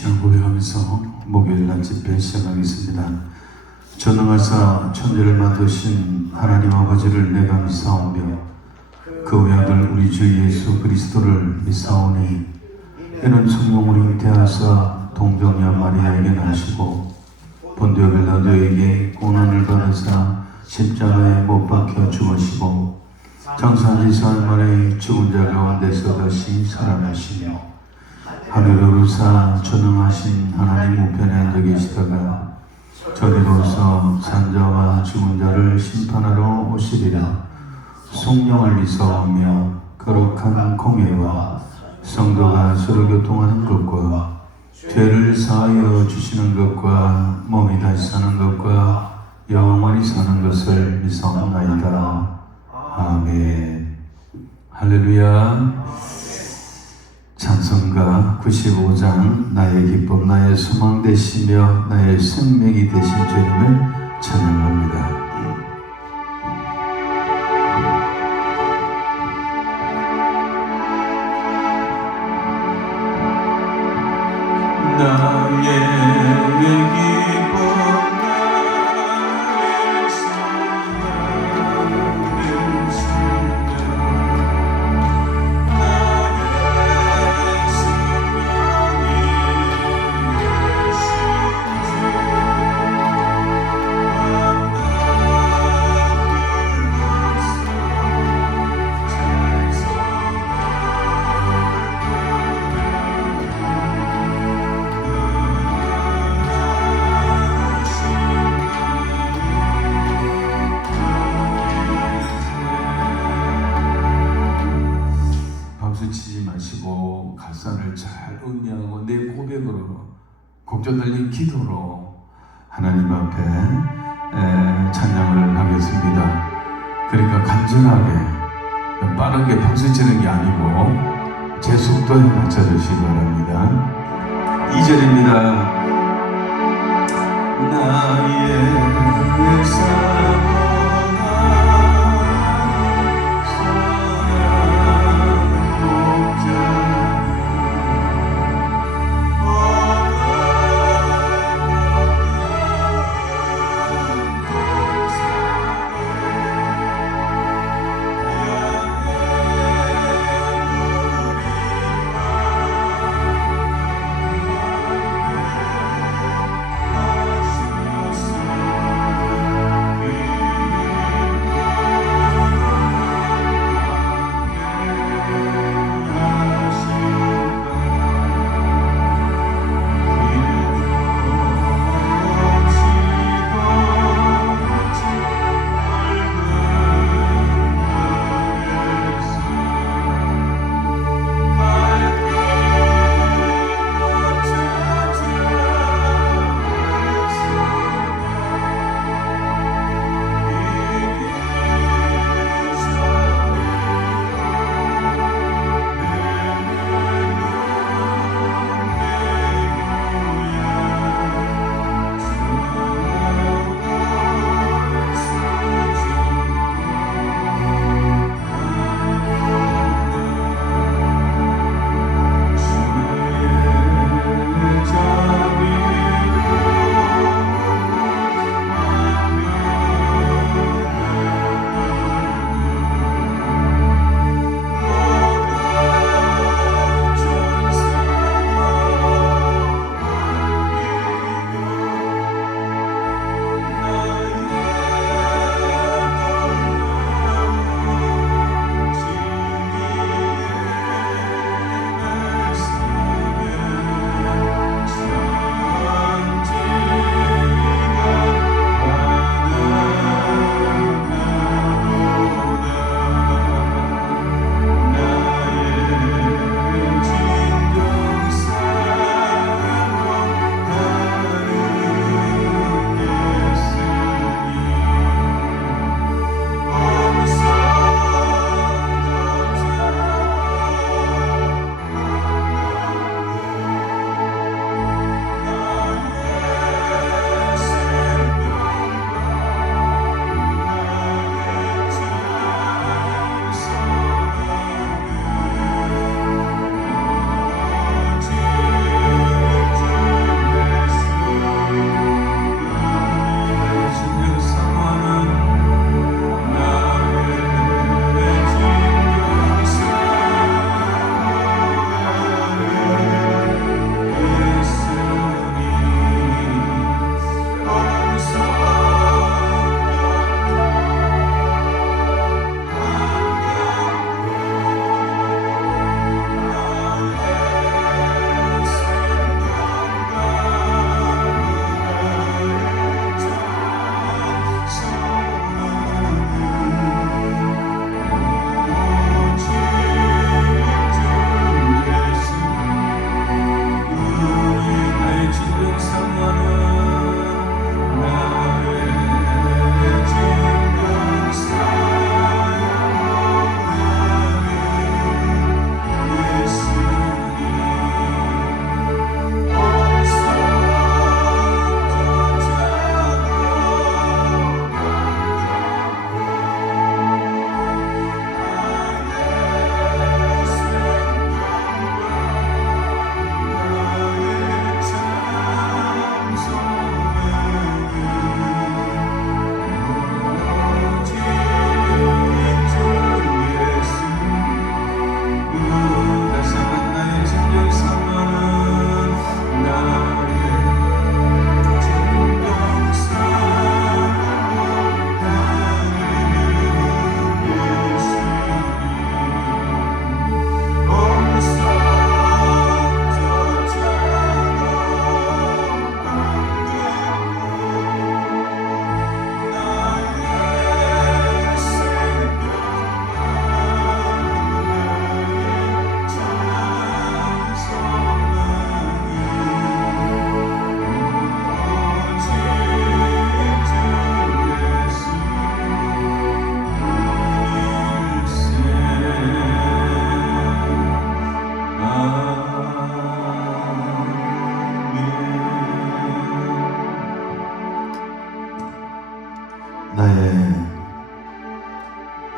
신앙 고백하면서 목요일 날 집회 시작하겠습니다. 전능하사 천지를 만드신 하나님 아버지를 내가 믿사오며 그 외아들 우리 주 예수 그리스도를 믿사오니 이는 성령으로 잉태하사 동정녀 마리아에게 나시고 본디오 빌라도에게 고난을 받으사 십자가에 못 박혀 죽으시고 장사한 지 사흘 만에 죽은 자 가운데서 다시 살아나시며 하늘에 오르사 전능하신 하나님 우편에 앉아 계시다가 저리로서 산자와 죽은 자를 심판하러 오시리라. 성령을 믿사오며 거룩한 공예와 성도가 서로 교통하는 것과 죄를 사하여 주시는 것과 몸이 다시 사는 것과 영원히 사는 것을 믿사옵나이다. 아멘. 할렐루야. 찬송가 95장 나의 기쁨 나의 소망 되시며 나의 생명이 되신 주님을 찬양합니다. 나의 기쁨 가사를 잘 음미하고 내 고백으로 곡조 달린 기도로 하나님 앞에 찬양을 하겠습니다. 그러니까 간절하게 빠르게 박수 치는 게 아니고 제 속도에 맞춰주시기 바랍니다. 2절입니다. 나의 사랑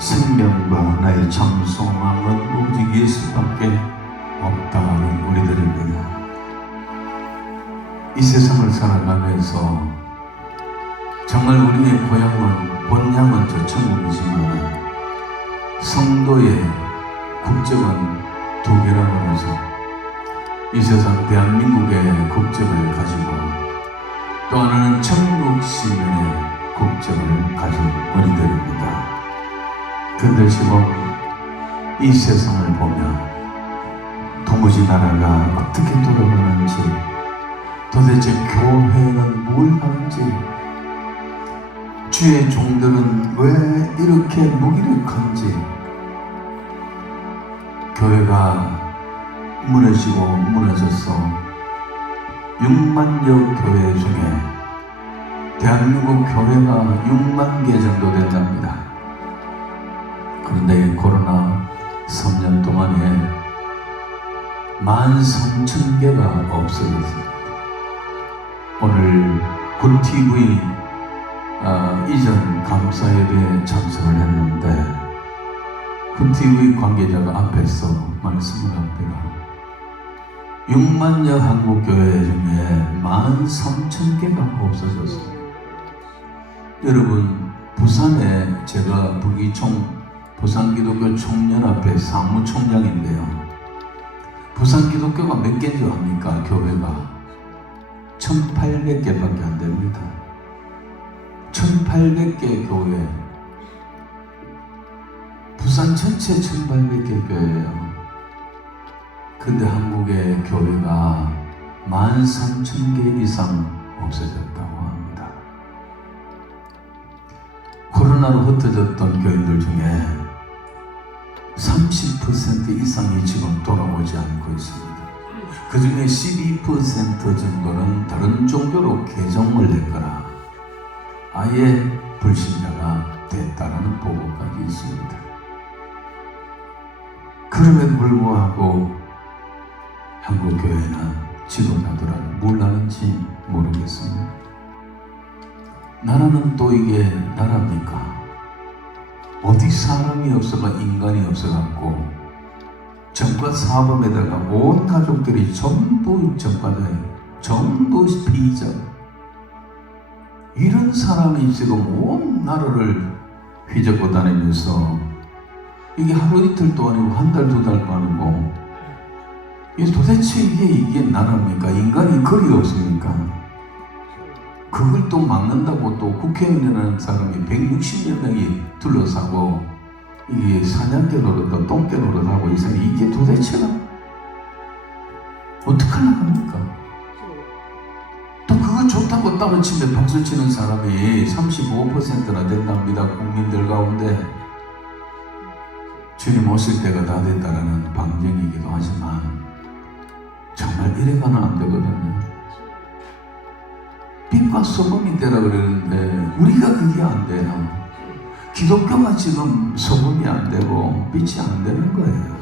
생명과 나의 참 소망은 오직 예수밖에 없다는 우리들입니다. 이 세상을 살아가면서 정말 우리의 본향은 저 천국이지만 성도의 국적은 두 개라고 하면서 이 세상 대한민국의 국적을 가지고 또 하나는 천국 시민의 국적을 가진 우리들입니다. 그런데 지금 이 세상을 보면 도무지 나라가 어떻게 돌아가는지, 도대체 교회는 뭘 하는지, 주의 종들은 왜 이렇게 무기력한지, 교회가 무너지고 무너져서 6만여 교회 중에 대한민국 교회가 6만 개 정도 된답니다. 그런데 코로나 3년 동안에 13,000개가 없어졌습니다. 오늘 굿TV 이전 감사예배에 참석을 했는데 굿TV 관계자가 앞에서 말씀을 합니다. 6만여 한국교회 중에 13,000개가 없어졌습니다. 여러분, 부산에 제가 부산기독교 총연합회 사무총장인데요. 부산기독교가 몇 개인 줄 압니까? 교회가 1,800개밖에 안 됩니다. 1,800개 교회, 부산 전체 1,800개 교회예요. 근데 한국의 교회가 13,000개 이상 없어졌다고 합니다. 코로나로 흩어졌던 교인들 중에 30% 이상이 지금 돌아오지 않고 있습니다. 그 중에 12% 정도는 다른 종교로 개종을 했거나 아예 불신자가 됐다는 보고까지 있습니다. 그럼에도 불구하고 한국교회는 지도자들은 뭘 하는지 모르겠습니다. 나라는 또 이게 나라입니까? 어디 사람이 없어가 인간이 없어갖고 정과 사범에다가 온 가족들이 전부 정과자예요. 전부 피의자. 이런 사람이 지금 온 나라를 휘젓고 다니면서 이게 하루 이틀도 아니고 한 달, 두 달도 아니고 이게 도대체 이게 나라입니까? 인간이 거리 없습니까? 그걸 또 막는다고 또 국회의원이라는 사람이 160여 명이 둘러싸고 이게 사냥개 노릇하고 똥개 노릇하고 이게 도대체가 어떡하려고 합니까? 또 그거 좋다고 따로 치면 박수 치는 사람이 35%나 된답니다. 국민들 가운데. 주님 오실 때가 다 됐다라는 방정이기도 하지만 정말 이래가는 안 되거든요. 빛과 소금이 되라 그러는데 우리가 그게 안 돼요. 기독교가 지금 소금이 안 되고 빛이 안 되는 거예요.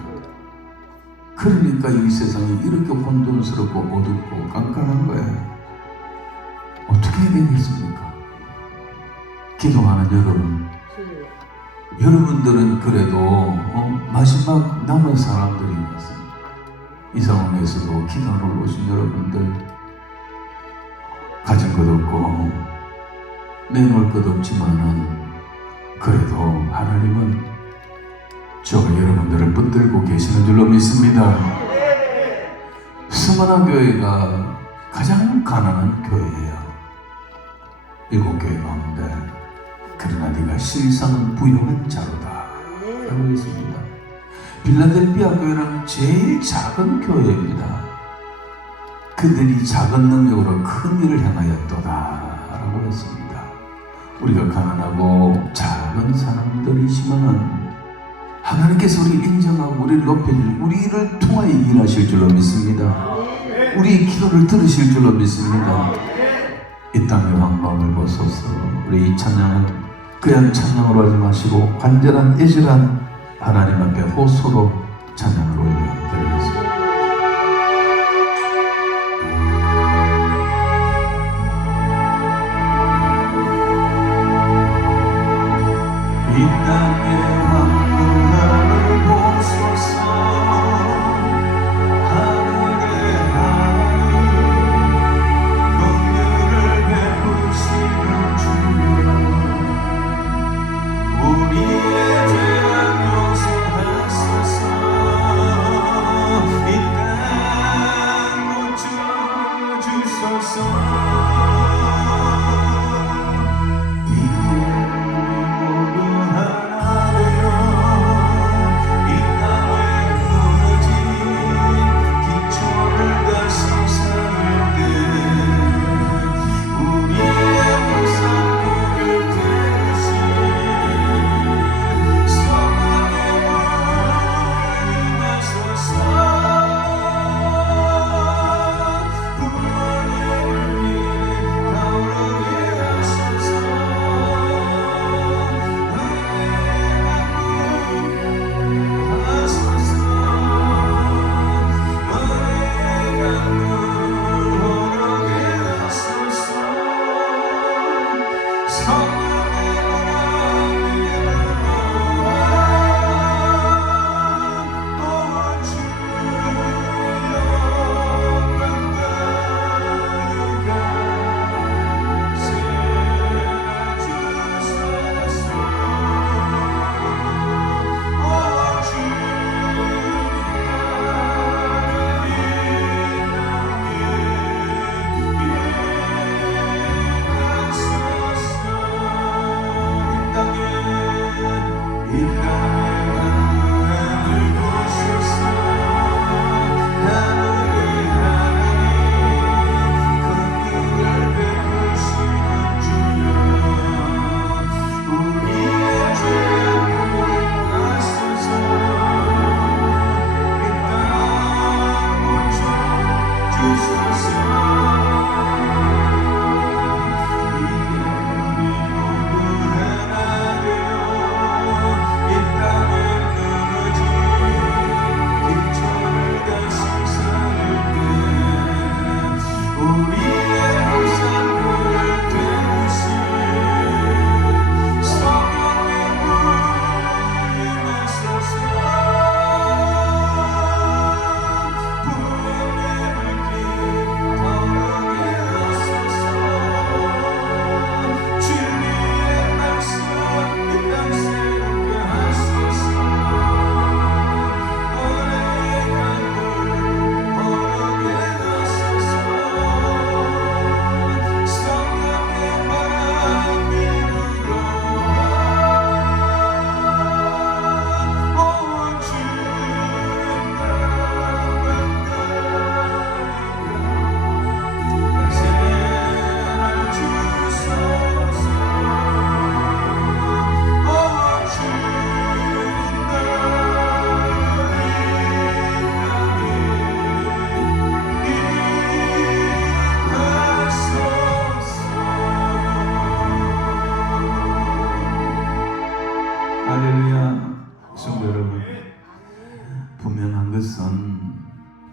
그러니까 이 세상이 이렇게 혼돈스럽고 어둡고 깜깜한 거예요. 어떻게 해야 되겠습니까? 기도하는 여러분들은 그래도 마지막 남은 사람들이 있습니다. 이 상황에서도 기도하러 오신 여러분들, 가진 것 없고 내놓을 것 없지만은 그래도 하나님은 저와 여러분들을 붙들고 계시는 줄로 믿습니다. 스마나 교회가 가장 가난한 교회예요. 7교회 가운데. 그러나 네가 실상은 부유한 자로다 라고 했습니다. 빌라델피아 교회는 제일 작은 교회입니다. 그들이 작은 능력으로 큰 일을 행하였도다 라고 했습니다. 우리가 가난하고 작은 사람들이지만 하나님께서 우리를 인정하고 우리를 높여주시고 우리를 통하여 일하실 줄로 믿습니다. 우리의 기도를 들으실 줄로 믿습니다. 이 땅의 왕방을 보소서. 우리 이 찬양은 그냥 찬양으로 하지 마시고 완전한 애절한 하나님 앞에 호소로 찬양을 올려드리겠습니다. 이 땅의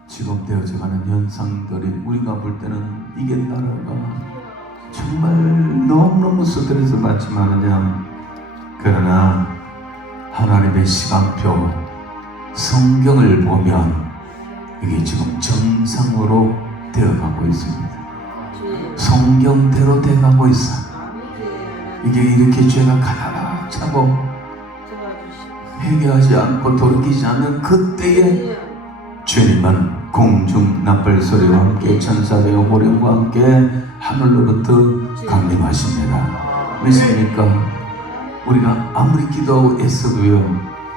지금 되어져가는 현상들이 우리가 볼 때는 이게 나라가 정말 너무너무 스트레스 받지만 그냥 그러나 하나님의 시간표 성경을 보면 이게 지금 정상으로 되어가고 있습니다. 성경대로 되어가고 있어. 이게 이렇게 죄가 가득 차고 회개하지 않고 돌이키지 않는 그때에 주님은 공중 나팔 소리와 함께 천사들의 호령과 함께 하늘로부터 강림하십니다. 믿습니까? 우리가 아무리 기도하고 애써도요,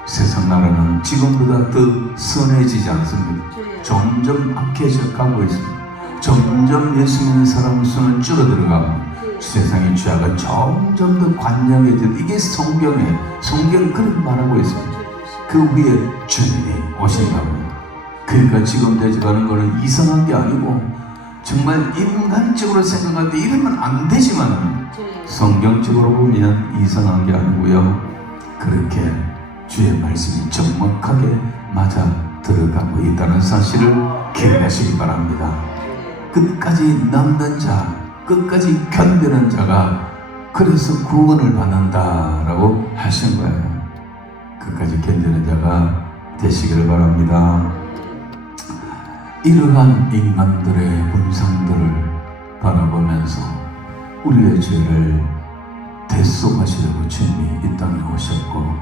세상 나라는 지금보다 더 선해지지 않습니다. 점점 악해져 가고 있습니다. 점점 예수 믿는 사람 수는 줄어들어가고 세상의 죄악은 점점 더 관영해지는, 이게 성경 그런 말하고 있습니다. 그 위에 주님이 오신다고요. 그러니까 지금 되어가는 거는 이상한 게 아니고 정말 인간적으로 생각하는데 이러면 안 되지만 성경적으로 보면 이상한 게 아니고요, 그렇게 주의 말씀이 정확하게 맞아 들어가고 있다는 사실을 기억하시기 바랍니다. 끝까지 남는 자, 끝까지 견디는 자가 그래서 구원을 받는다라고 하신 거예요. 끝까지 견디는 자가 되시기를 바랍니다. 이러한 인간들의 문상들을 바라보면서 우리의 죄를 대속하시려고 주님이 이 땅에 오셨고,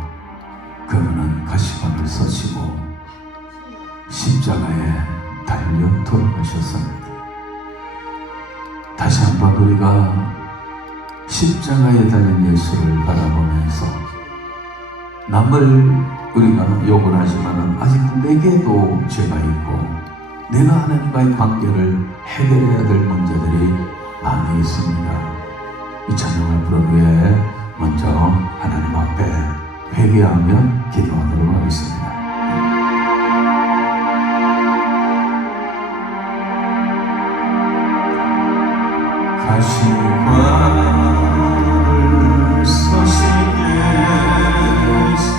그분은 가시관을 서시고 십자가에 달려 돌아가셨습니다. 다시 한번 우리가 십자가에 달린 예수를 바라보면서 남을 우리가 욕을 하지만 아직도 내게도 죄가 있고 내가 하나님과의 관계를 해결해야 될 문제들이 많이 있습니다. 이 찬양을 부른 후에 먼저 하나님 앞에 회개하며 기도하도록 하겠습니다. 가시관을 서신 예수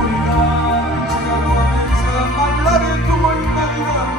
우리가 빛이라고 하면서 말라를 두고 있나이다.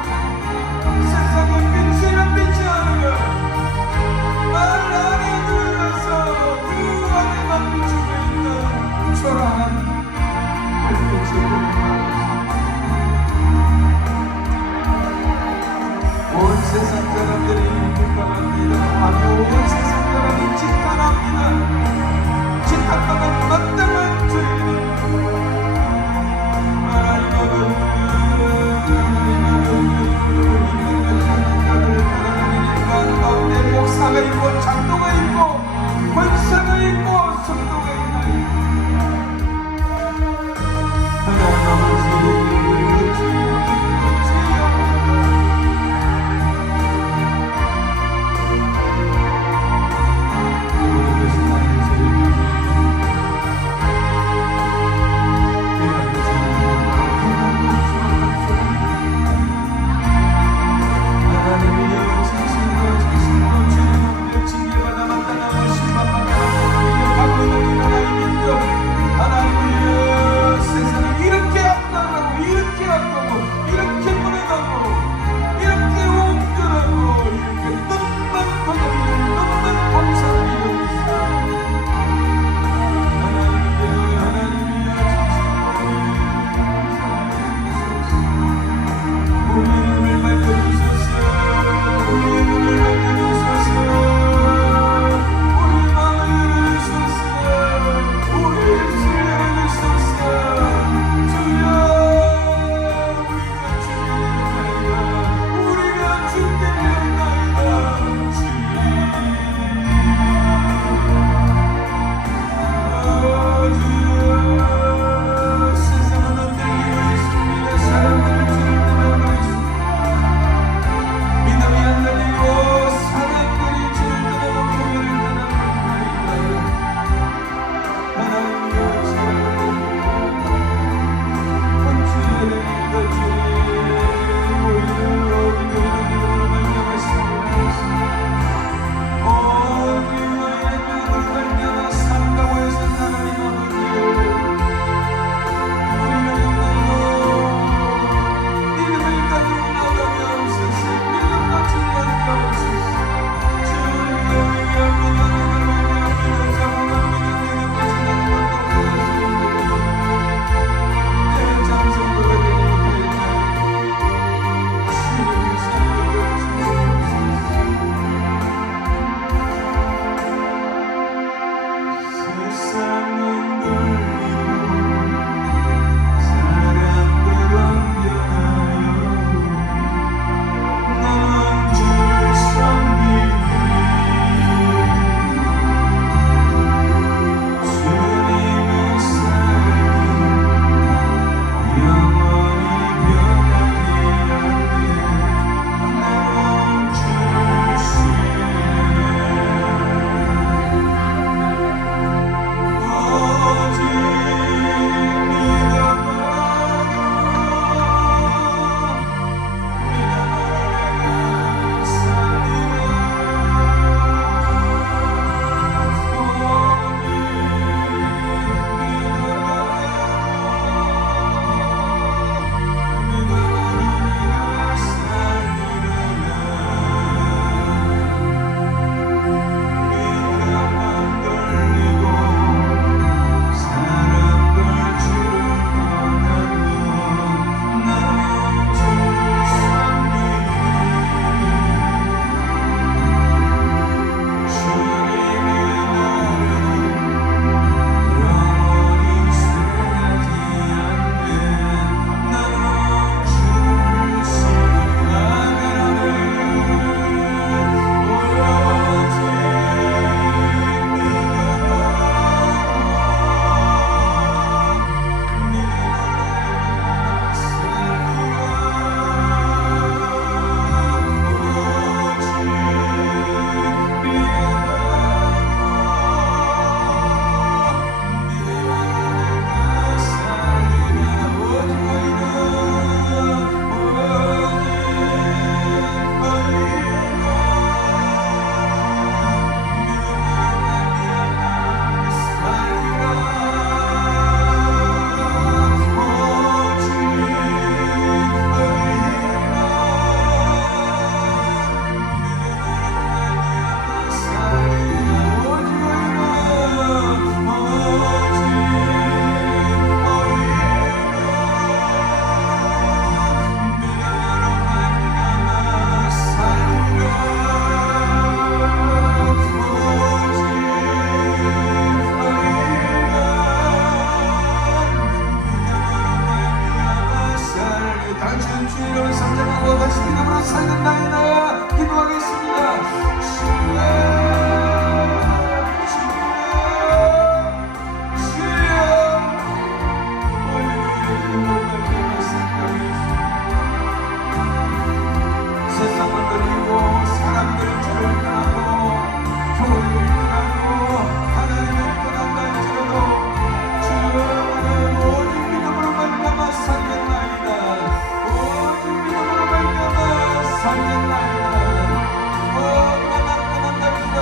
하나님과 같이 믿음으로 살겠나이다 기도하겠습니다. 세상을 버리고 사람들을 주를 떠나고 교회를 떠나고 하나님을 떠난다 할지라도 주여 오직 믿음으로 말미암아 살겠나이다. 오직 믿음으로 말미암아 살겠나이다. 그러나 떠난다 할지라도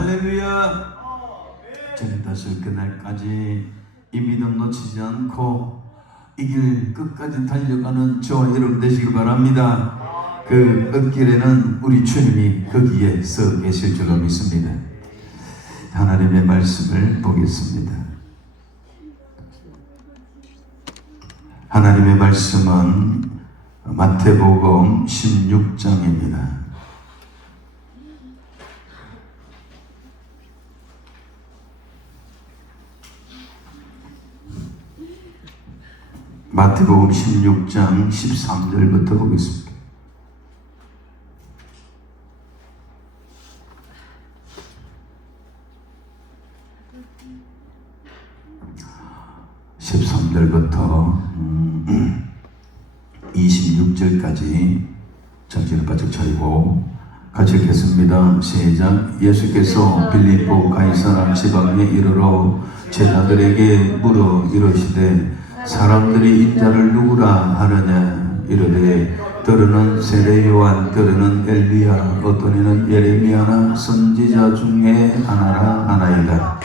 할렐루야. 저는 다시 그날까지 이 믿음 놓치지 않고 이 길 끝까지 달려가는 저와 여러분 되시길 바랍니다. 그 끝길에는 우리 주님이 거기에 서 계실 줄로 믿습니다. 하나님의 말씀을 보겠습니다. 하나님의 말씀은 마태복음 16장입니다. 마태복음 16장 13절부터 보겠습니다. (13절부터) 26절까지 정신을 바짝 차리고 같이 읽겠습니다. 시작. 예수께서 빌립보 가이사라 지방에 이르러 제자들에게 물어 이르시되 사람들이 인자를 누구라 하느냐 이르되 들으는 세례 요한 들으는 엘리야 어떤 이는 예레미야나 선지자 중에 하나라 하나이다.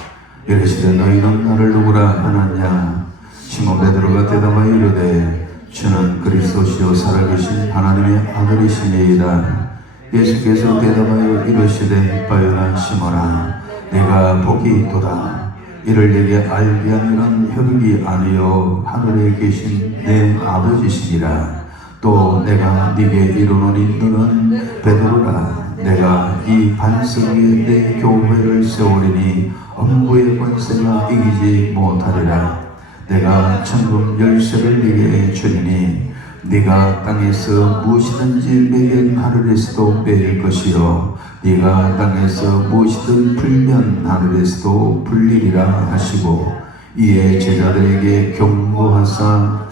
이르시되 너희는 나를 누구라 하느냐 시몬 베드로가 대답하여 이르되 주는 그리스도시요 살아계신 하나님의 아들이시니이다. 예수께서 대답하여 이르시되 바요나 시몬아 내가 복이 있도다. 이를 내게 알게 하는 혈육이 아니요 하늘에 계신 내 아버지시니라. 또 내가 네게 이르노니 너는 베드로라. 내가 이 반석 위에 내 교회를 세우리니 엄부의 권세가 이기지 못하리라. 내가 천국 열쇠를 네게 주리니 네가 땅에서 무엇이든지 매일 하늘에서도 매일 것이요 네가 땅에서 무엇이든 풀면 하늘에서도 풀리리라 하시고 이에 제자들에게 경고하사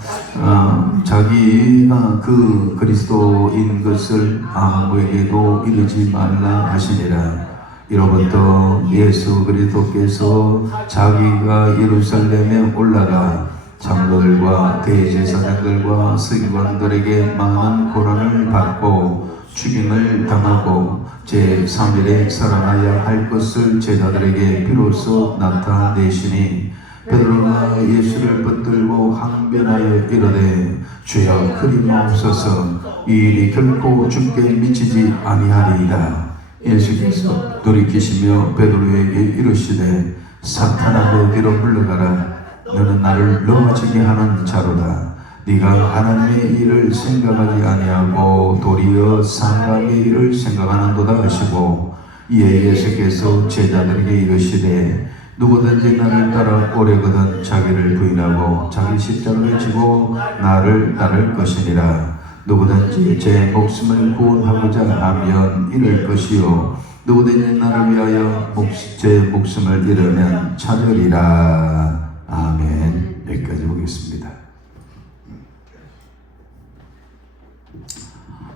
자기가 그 그리스도인 것을 아무에게도 이르지 말라 하시니라. 이로부터 예수 그리스도께서 자기가 예루살렘에 올라가 장로들과 대제사장들과 서기관들에게 많은 고난을 받고 죽임을 당하고 제3일에 살아나야 할 것을 제자들에게 비로소 나타내시니 베드로가 예수를 붙들고 항변하여 이르되 주여 그리마옵소서 이 일이 결코 주께 미치지 아니하리이다. 예수께서 돌이키시며 베드로에게 이르시되 사탄아 내 뒤로 물러가라. 너는 나를 넘어지게 하는 자로다. 네가 하나님의 일을 생각하지 아니하고 도리어 사람의 일을 생각하는도다 하시고 이에 예수께서 제자들에게 이르시되 누구든지 나를 따라 오려거든 자기를 부인하고 자기 십자가를 지고 나를 따를 것이니라. 누구든지 제 목숨을 구원하고자 하면 잃을 것이요 누구든지 나를 위하여 제 목숨을 잃으면 찾으리라. 아멘. 여기까지 보겠습니다.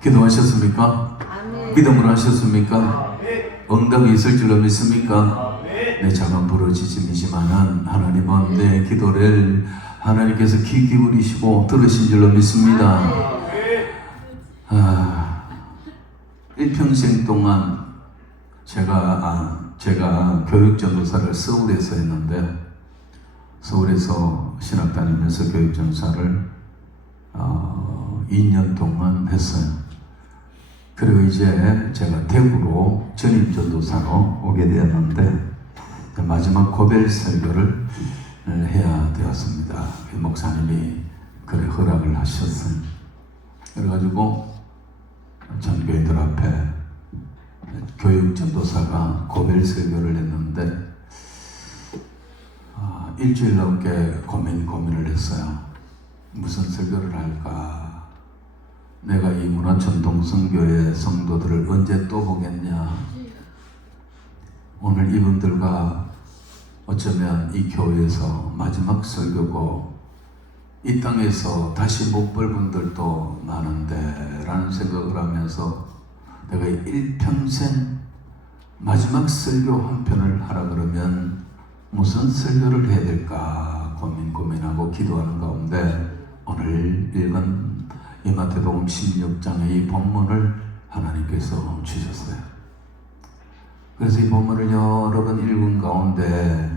기도하셨습니까? 아멘. 믿음으로 하셨습니까? 응답이 있을 줄로 믿습니까? 내 작은 부르짖음이지만은 하나님은 내 기도를 하나님께서 귀 기울이시고 들으신 줄로 믿습니다. 일평생 동안 제가 교육전도사를 서울에서 했는데 서울에서 신학 다니면서 교육전도사를 2년 동안 했어요. 그리고 이제 제가 대구로 전임전도사로 오게 되었는데 마지막 고별 설교를 해야 되었습니다. 목사님이 그래 허락을 하셨어요. 그래가지고 전교인들 앞에 교육전도사가 고별 설교를 했는데 일주일 넘게 고민을 했어요. 무슨 설교를 할까? 내가 이 문화천동성교회 성도들을 언제 또 보겠냐? 오늘 이분들과 어쩌면 이 교회에서 마지막 설교고 이 땅에서 다시 못 볼 분들도 많은데 라는 생각을 하면서 내가 일평생 마지막 설교 한 편을 하라 그러면 무슨 설교를 해야 될까 고민하고 기도하는 가운데 오늘 읽은 이 마태복음 16장의 이 본문을 하나님께서 주셨어요. 그래서 이 본문을 여러 번 읽은 가운데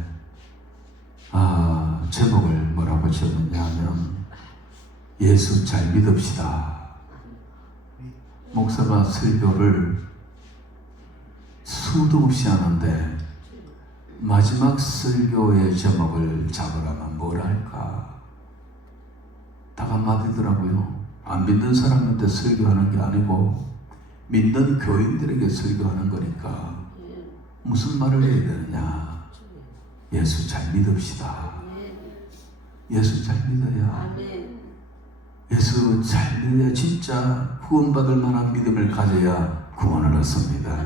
제목을 뭐라고 지었느냐 하면 예수 잘 믿읍시다. 목사가 설교를 수도 없이 하는데 마지막 설교의 제목을 잡으라면 뭘 할까? 딱 한마디더라고요. 안 믿는 사람한테 설교하는 게 아니고 믿는 교인들에게 설교하는 거니까 무슨 말을 해야 되느냐? 예수 잘 믿읍시다. 예수 잘 믿어야, 예수 잘 믿어야 진짜 구원받을 만한 믿음을 가져야 구원을 얻습니다.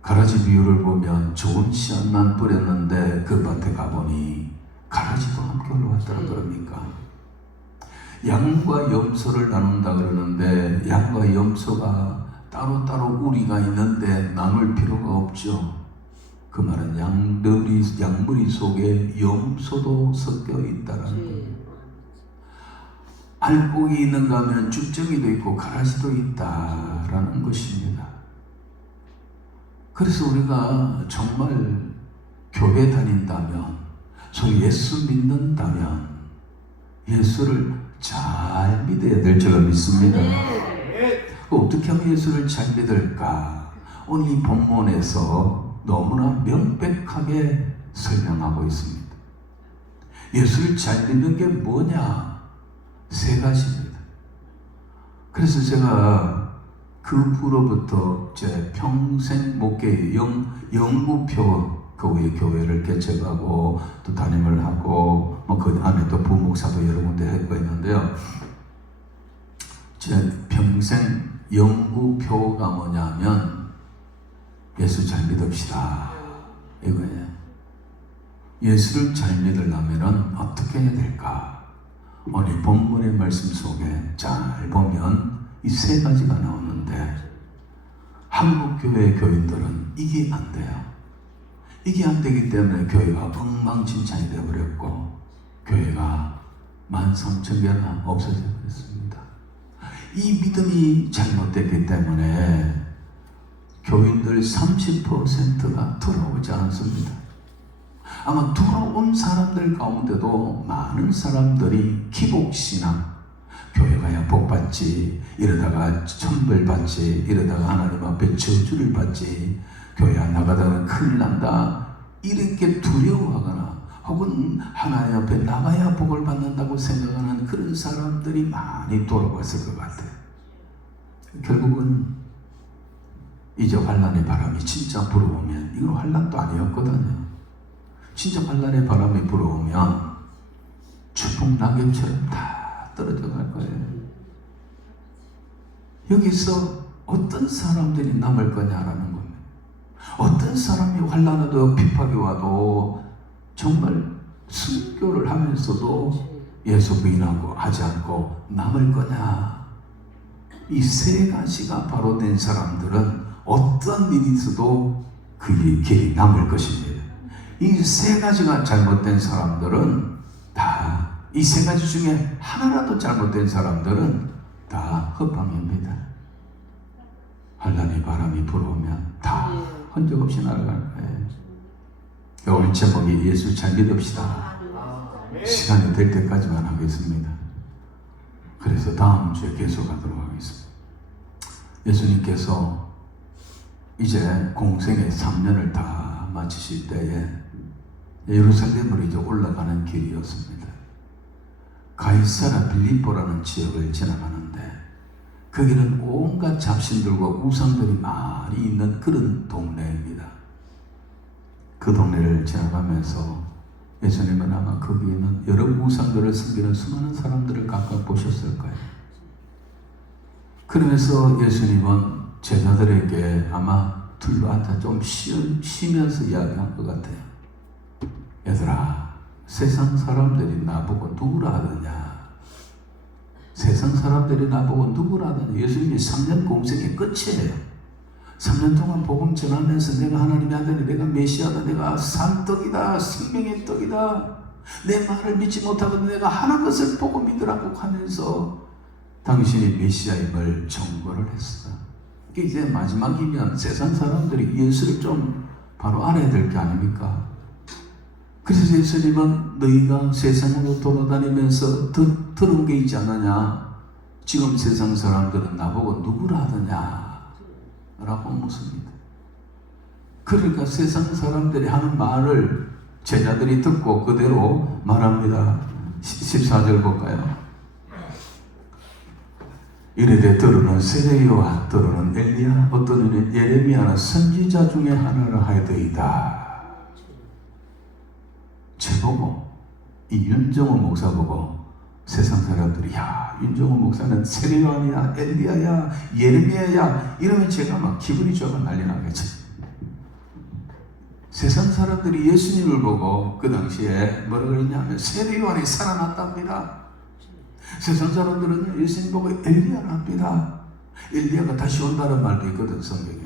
가라지 비유를 보면 좋은 씨앗만 뿌렸는데 그 밭에 가보니 가라지도 함께 올라왔더라 그럽니까? 양과 염소를 나눈다 그러는데 양과 염소가 따로따로 우리가 있는데 나눌 필요가 없죠. 그 말은 양무리 속에 염소도 섞여 있다라는 거예요. 알곡이 있는가 하면 쭉정이도 있고 가라지도 있다라는 것입니다. 그래서 우리가 정말 교회 다닌다면, 소위 예수 믿는다면 예수를 잘 믿어야 될 줄로 믿습니다. 어떻게 하면 예수를 잘 믿을까? 오늘 이 본문에서 너무나 명백하게 설명하고 있습니다. 예수를 잘 믿는 게 뭐냐? 세 가지입니다. 그래서 제가 그 후로부터 제 평생 목회의 영구표 교회를 개척하고 또 담임을 하고 그 안에 또 부목사도 여러 군데 했고 있는데요. 제 평생 영구표가 뭐냐면 예수 잘 믿읍시다 이거예요. 예수를 잘 믿으려면 어떻게 해야 될까? 오늘 본문의 말씀 속에 잘 보면 이 세 가지가 나오는데 한국교회 교인들은 이게 안 돼요. 이게 안 되기 때문에 교회가 엉망진창이 되어버렸고 교회가 13,000개나 없어져 버렸습니다. 이 믿음이 잘못됐기 때문에 교인들 30%가 돌아오지 않습니다. 아마 돌아온 사람들 가운데도 많은 사람들이 기복신앙, 교회 가야 복받지, 이러다가 천벌받지, 이러다가 하나님 앞에 저주를 받지, 교회 안 나가다가 큰일 난다, 이렇게 두려워하거나 혹은 하나님 앞에 나가야 복을 받는다고 생각하는 그런 사람들이 많이 돌아왔을 것 같아요. 결국은 이제 환란의 바람이 진짜 불어오면, 이건 환란도 아니었거든요. 진짜 환란의 바람이 불어오면 추풍 낙엽처럼 다 떨어져 갈 거예요. 여기서 어떤 사람들이 남을 거냐라는 겁니다. 어떤 사람이 환란에도 핍박이 와도 정말 순교를 하면서도 예수 부인하고 하지 않고 남을 거냐? 이 세 가지가 바로 된 사람들은 어떤 일이 있어도 그 길이 남을 것입니다. 이 세 가지가 잘못된 사람들은 다, 이 세 가지 중에 하나라도 잘못된 사람들은 다 헛방입니다. 환란의 바람이 불어오면 다 흔적 없이 날아갈 거예요. 오늘 제목이 예수 잘 믿읍시다. 시간이 될 때까지만 하겠습니다. 그래서 다음 주에 계속하도록 하겠습니다. 예수님께서 이제 공생의 3년을 다 마치실 때에 예루살렘으로 이제 올라가는 길이었습니다. 가이사라 빌립보라는 지역을 지나가는데 거기는 온갖 잡신들과 우상들이 많이 있는 그런 동네입니다. 그 동네를 지나가면서 예수님은 아마 거기에는 여러 우상들을 섬기는 수많은 사람들을 각각 보셨을 거예요. 그러면서 예수님은 제자들에게 아마 둘러앉아 좀 쉬면서 이야기한 것 같아요. 얘들아, 세상 사람들이 나보고 누구라 하느냐? 세상 사람들이 나보고 누구라 하느냐? 예수님이 3년 공생의 끝이에요. 3년 동안 복음 전하면서 내가 하나님의 아들이, 내가 메시아다, 내가 산떡이다, 생명의 떡이다, 내 말을 믿지 못하거든 내가 하는 것을 보고 믿으라고 하면서 당신이 메시아임을 정보를 했어. 이제 마지막이면 세상 사람들이 예수를 좀 바로 알아야 될 게 아닙니까? 그래서 예수님은 너희가 세상으로 돌아다니면서 들은 게 있지 않느냐? 지금 세상 사람들은 나보고 누구라 하느냐? 라고 묻습니다. 그러니까 세상 사람들이 하는 말을 제자들이 듣고 그대로 말합니다. 14절 볼까요? 이르되 더러는 세례요한, 더러는 엘리야, 어떤 이는 예레미야나 선지자 중에 하나라 하여더이다. 저보고 이 윤정호 목사 보고 세상 사람들이 야 윤정호 목사는 세례요한이야, 엘리야야, 예레미야야 이러면 제가 막 기분이 좋아 난리 나겠지. 세상 사람들이 예수님을 보고 그 당시에 뭐라 그랬냐면 세례요한이 살아났답니다. 세상 사람들은 예수님 보고 엘리야라 합니다. 엘리야가 다시 온다는 말도 있거든 성경에.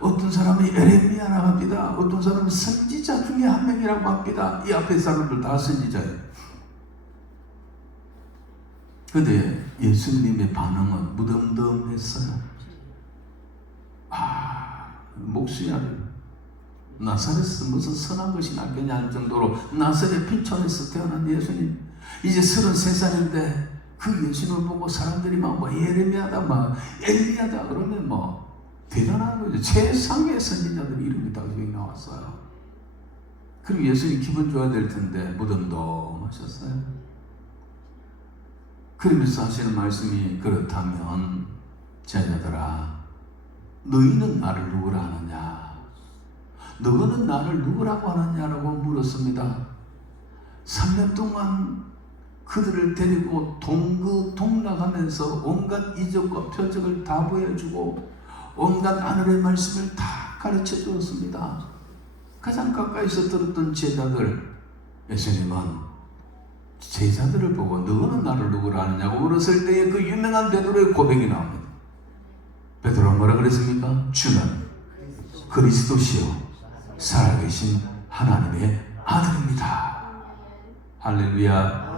어떤 사람이 예레미야라고 합니다. 어떤 사람은 선지자 중에 한 명이라고 합니다. 이 앞에 사람들 다 선지자예요. 그런데 예수님의 반응은 무덤덤했어요. 목수야 나사렛에서 무슨 선한 것이 낫겠냐 할 정도로 나사렛 빈촌에서 태어난 예수님 이제 33살인데 그 예수님을 보고 사람들이 막 예레미야다 막 엘리야다 그러면 뭐 대단한 거죠. 최상의 선지자들의 이름이 다 여기 나왔어요. 그럼 예수님 기분 좋아야 될 텐데 무덤덤하셨어요. 그러면서 하시는 말씀이 그렇다면 제자들아 너희는 나를 누구라 하느냐? 너희는 나를 누구라고 하느냐라고 물었습니다. 3년 동안 그들을 데리고 동락하면서 온갖 이적과 표적을 다 보여주고 온갖 하늘의 말씀을 다 가르쳐 주었습니다. 가장 가까이서 들었던 제자들, 예수님은 제자들을 보고 너는 나를 누구라 하느냐고 물었을 때에 그 유명한 베드로의 고백이 나옵니다. 베드로가 뭐라 그랬습니까? 주는 그리스도시요 살아계신 하나님의 아들입니다. 할렐루야.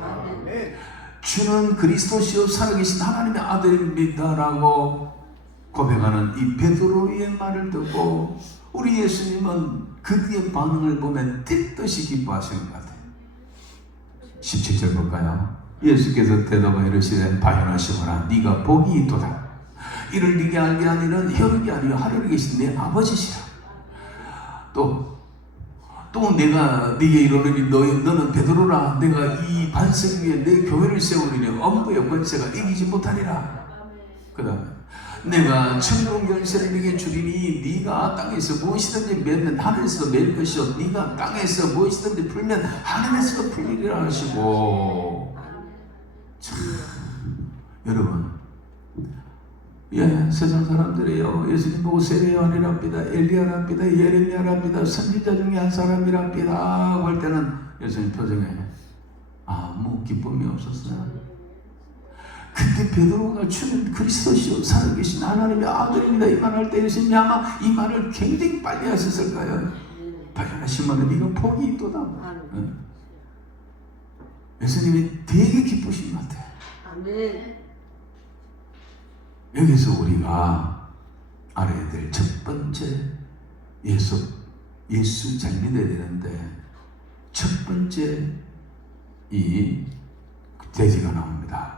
주는 그리스도시요 살아계신 하나님의 아들입니다라고 고백하는 이 베드로의 말을 듣고 우리 예수님은 그의 반응을 보면 뜻뜻이 기뻐하시는 것 같아요. 17절 볼까요? 예수께서 대답하여 이르시되 바요나시모나 네가 복이 있도다. 이를 네게 알게 한 이는 혈육이 아니요 하늘에 계신 내 아버지시라. 또 내가 네게 이르노니 너는 베드로라. 내가 이 반석 위에 내 교회를 세우리니 엄부의 권세가 이기지 못하리라. 그 다음에 내가 천국 열쇠를 네게 주리니 네가 땅에서 무엇이든지 매면 하늘에서 맬 것이요 네가 땅에서 무엇이든지 풀면 하늘에서 풀리리라 하시고. 참 여러분 세상 사람들이요 예수님 보고 세례요한이랍니다, 엘리야랍니다, 예레미야랍니다, 선지자 중에 한 사람이랍니다 할 때는 예수님 표정에 아무 기쁨이 없었어요. 근데 베드로가 주는 그리스도시요 살아계신 하나님의 아들입니다 이 말할 때 예수님이 아마 이 말을 굉장히 빨리 하셨을까요? 바요나시모나 네가 복이 있도다. 예수님이 되게 기쁘신 것 같아요. 아멘. 여기서 우리가 알아야 될 첫 번째 예수 잘 믿어야 되는데 첫 번째 이 대지가 나옵니다.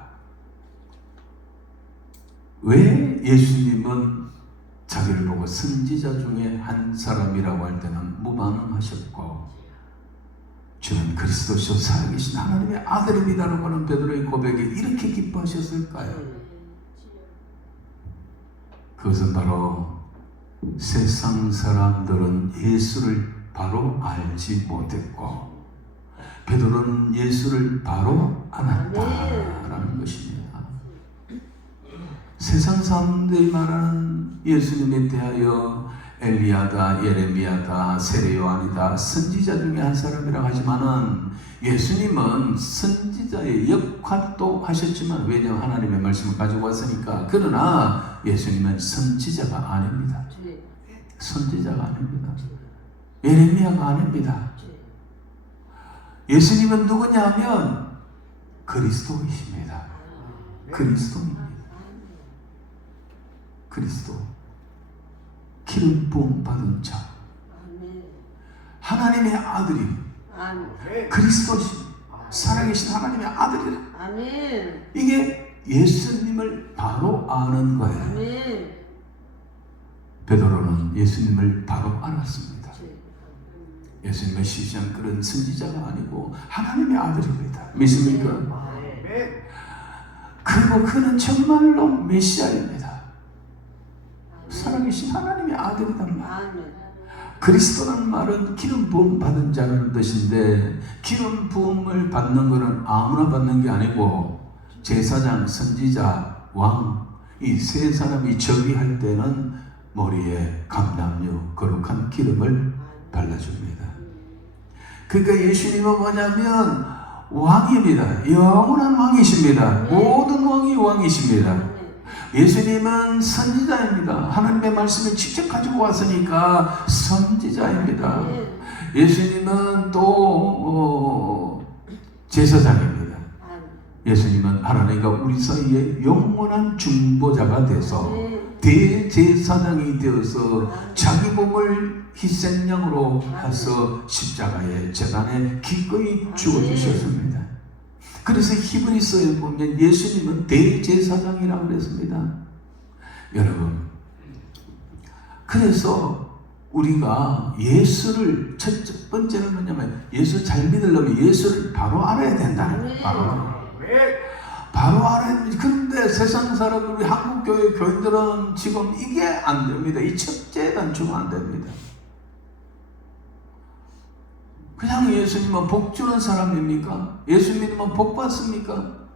왜 예수님은 자기를 보고 선지자 중에 한 사람이라고 할 때는 무반응하셨고 주는 그리스도시요 살아계신 하나님의 아들입니다라고 하는 베드로의 고백에 이렇게 기뻐하셨을까요? 그것은 바로 세상 사람들은 예수를 바로 알지 못했고 베드로는 예수를 바로 알았다라는 것입니다. 세상 사람들이 말하는 예수님에 대하여 엘리야다, 예레미야다, 세례요한이다, 선지자 중에 한 사람이라고 하지만은 예수님은 선지자의 역할도 하셨지만 왜냐하면 하나님의 말씀을 가지고 왔으니까. 그러나 예수님은 선지자가 아닙니다. 선지자가 아닙니다. 예레미야가 아닙니다. 예수님은 누구냐 하면 그리스도이십니다. 그리스도입니다. 그리스도, 기름 부음 받은 자, 하나님의 아들이 그리스도신 살아계신 하나님의 아들이라. 이게 예수님을 바로 아는 거예요. 베드로는 예수님을 바로 알았습니다. 예수님을 시시한 그런 선지자가 아니고 하나님의 아들입니다. 믿습니까? 그리고 그는 정말로 메시아입니다. 살아계신 하나님의 아들이란 말. 그리스도라는 말은 기름 부음 받은 자라는 뜻인데, 기름 부음을 받는 것은 아무나 받는 게 아니고 제사장, 선지자, 왕, 이 세 사람이 즉위할 때는 머리에 감람류, 거룩한 기름을 발라줍니다. 그러니까 예수님은 뭐냐면 왕입니다. 영원한 왕이십니다. 모든 왕이 왕이십니다. 예수님은 선지자입니다. 하나님의 말씀을 직접 가지고 왔으니까 선지자입니다. 예수님은 또 제사장입니다. 예수님은 하나님과 우리 사이에 영원한 중보자가 돼서 대제사장이 되어서 자기 몸을 희생양으로 해서 십자가의 제단에 기꺼이 죽어주셨습니다. 그래서 히브리서에 보면 예수님은 대제사장이라고 그랬습니다. 여러분, 그래서 우리가 예수를 첫 번째는 뭐냐면, 예수 잘 믿으려면 예수를 바로 알아야 된다는 거예요. 바로 알아야 됩니다. 그런데 세상 사람, 우리 한국교회 교인들은 지금 이게 안 됩니다. 이 첫째 단추가 안 됩니다. 그냥 예수님은 복 주는 사람입니까? 예수 믿으면 복 받습니까?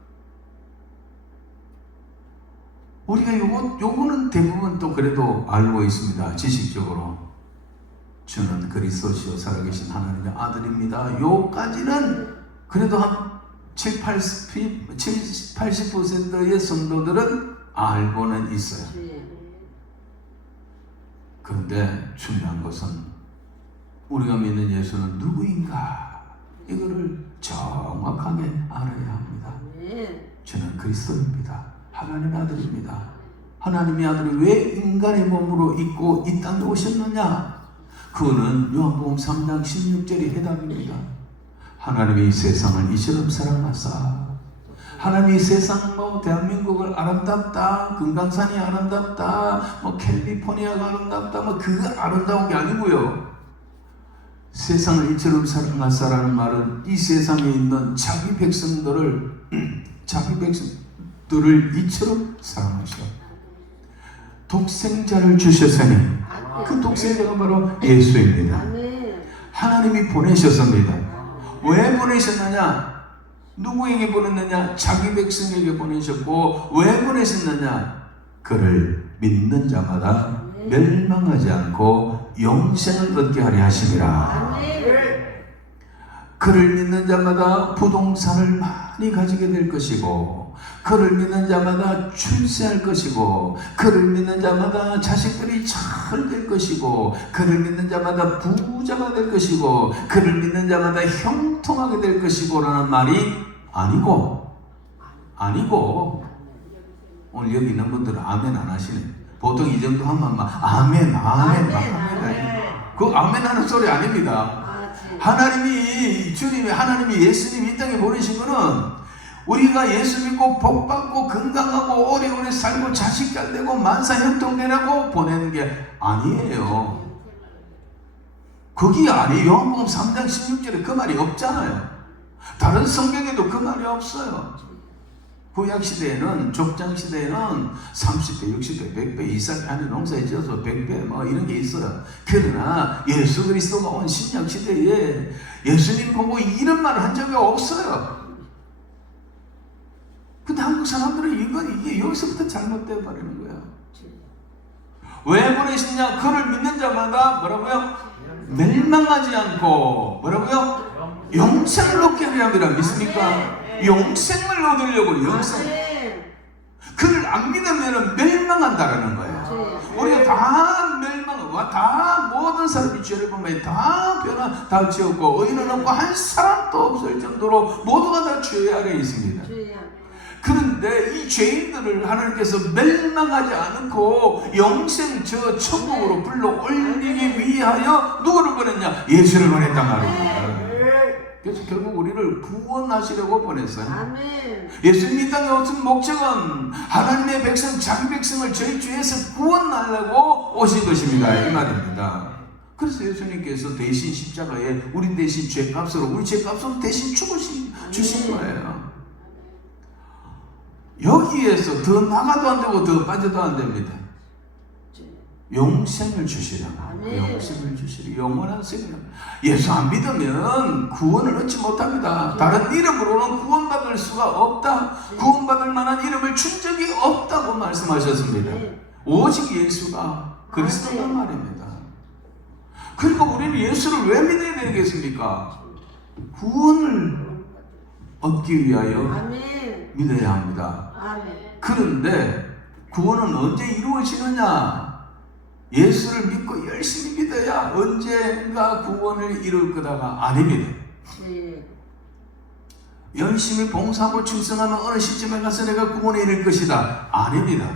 우리가 요거는 대부분 또 그래도 알고 있습니다. 지식적으로. 주는 그리스도시요 살아계신 하나님의 아들입니다. 요까지는 그래도 한 80%의 성도들은 알고는 있어요. 그런데 중요한 것은 우리가 믿는 예수는 누구인가? 이거를 정확하게 알아야 합니다. 저는 그리스도입니다. 하나님의 아들입니다. 하나님의 아들이 왜 인간의 몸으로 있고 이 땅에 오셨느냐? 그거는 요한복음 3장 16절이 해답입니다. 하나님이 세상을 이처럼 사랑하사, 하나님이 세상 대한민국을 아름답다, 금강산이 아름답다, 캘리포니아가 아름답다, 그 아름다운 게 아니고요. 세상을 이처럼 사랑하사라는 말은 이 세상에 있는 자기 백성들을 이처럼 사랑하시오. 독생자를 주셨으니 그 독생자가 바로 예수입니다. 하나님이 보내셨습니다. 왜 보내셨느냐? 누구에게 보냈느냐? 자기 백성에게 보내셨고, 왜 보내셨느냐? 그를 믿는 자마다 멸망하지 않고 영생을 얻게 하려 하심이라. 그를 믿는 자마다 부동산을 많이 가지게 될 것이고, 그를 믿는 자마다 출세할 것이고, 그를 믿는 자마다 자식들이 잘 될 것이고, 그를 믿는 자마다 부자가 될 것이고, 그를 믿는 자마다 형통하게 될 것이고 라는 말이 아니고, 오늘 여기 있는 분들은 아멘 안 하시네. 보통 이 정도 하면 막 아멘 합니다. 그 아멘 하는 소리 아닙니다. 하나님이 예수님이 이 땅에 보내신 거는 우리가 예수 믿고 복 받고 건강하고 오래오래 살고 자식 잘 되고 만사 형통되라고 보내는 게 아니에요. 그게 아니에요. 요한복음 3장 16절에 그 말이 없잖아요. 다른 성경에도 그 말이 없어요. 구약 시대에는, 족장 시대에는 30배, 60배, 100배 이상 하는 농사에 지어서 100배 이런 게 있어요. 그러나 예수 그리스도가 온 신약 시대에 예수님 보고 이런 말을 한 적이 없어요. 근데 한국 사람들은 이게 여기서부터 잘못되어 버리는 거예요. 왜 보내시냐? 그를 믿는 자마다 뭐라고요? 멸망하지 않고 뭐라고요? 영생을 얻게 하려 함이라. 믿습니까? 영생을 얻으려고. 영생. 그를 안 믿으면 멸망한다라는 거예요. 우리가 다 멸망하고 다 모든 사람이 죄를 보면 다 변화 다 지었고 의인은 없고 한 사람도 없을 정도로 모두가 다 죄 아래 있습니다. 그런데 이 죄인들을 하나님께서 멸망하지 않고 영생 저 천국으로 불러 올리기 위하여 누구를 보냈냐? 예수를 보냈단 말입니다. 그래서 결국 우리를 구원하시려고 보냈어요. 아멘. 예수님이 이 땅에 오신 목적은 하나님의 백성, 자기 백성을 저희 주에서 구원하려고 오신 것입니다. 이 말입니다. 그래서 예수님께서 대신 십자가에 우리 대신 죄값으로, 우리 죄값으로 대신 주신 거예요. 여기에서 더 나가도 안 되고 더 빠져도 안 됩니다. 용생을 주시라고. 영생을 주시라. 영원한 생명. 예수 안 믿으면 구원을 얻지 못합니다. 다른 이름으로는 구원받을 수가 없다. 구원받을 만한 이름을 준 적이 없다고 말씀하셨습니다. 오직 예수가 그리스도란 말입니다. 그러니까 우리는 예수를 왜 믿어야 되겠습니까? 구원을 얻기 위하여 믿어야 합니다. 그런데 구원은 언제 이루어지느냐? 예수를 믿고 열심히 믿어야 언젠가 구원을 이룰 거다가 아닙니다. 열심히 봉사하고 충성하면 어느 시점에 가서 내가 구원에 이를 것이다. 아닙니다.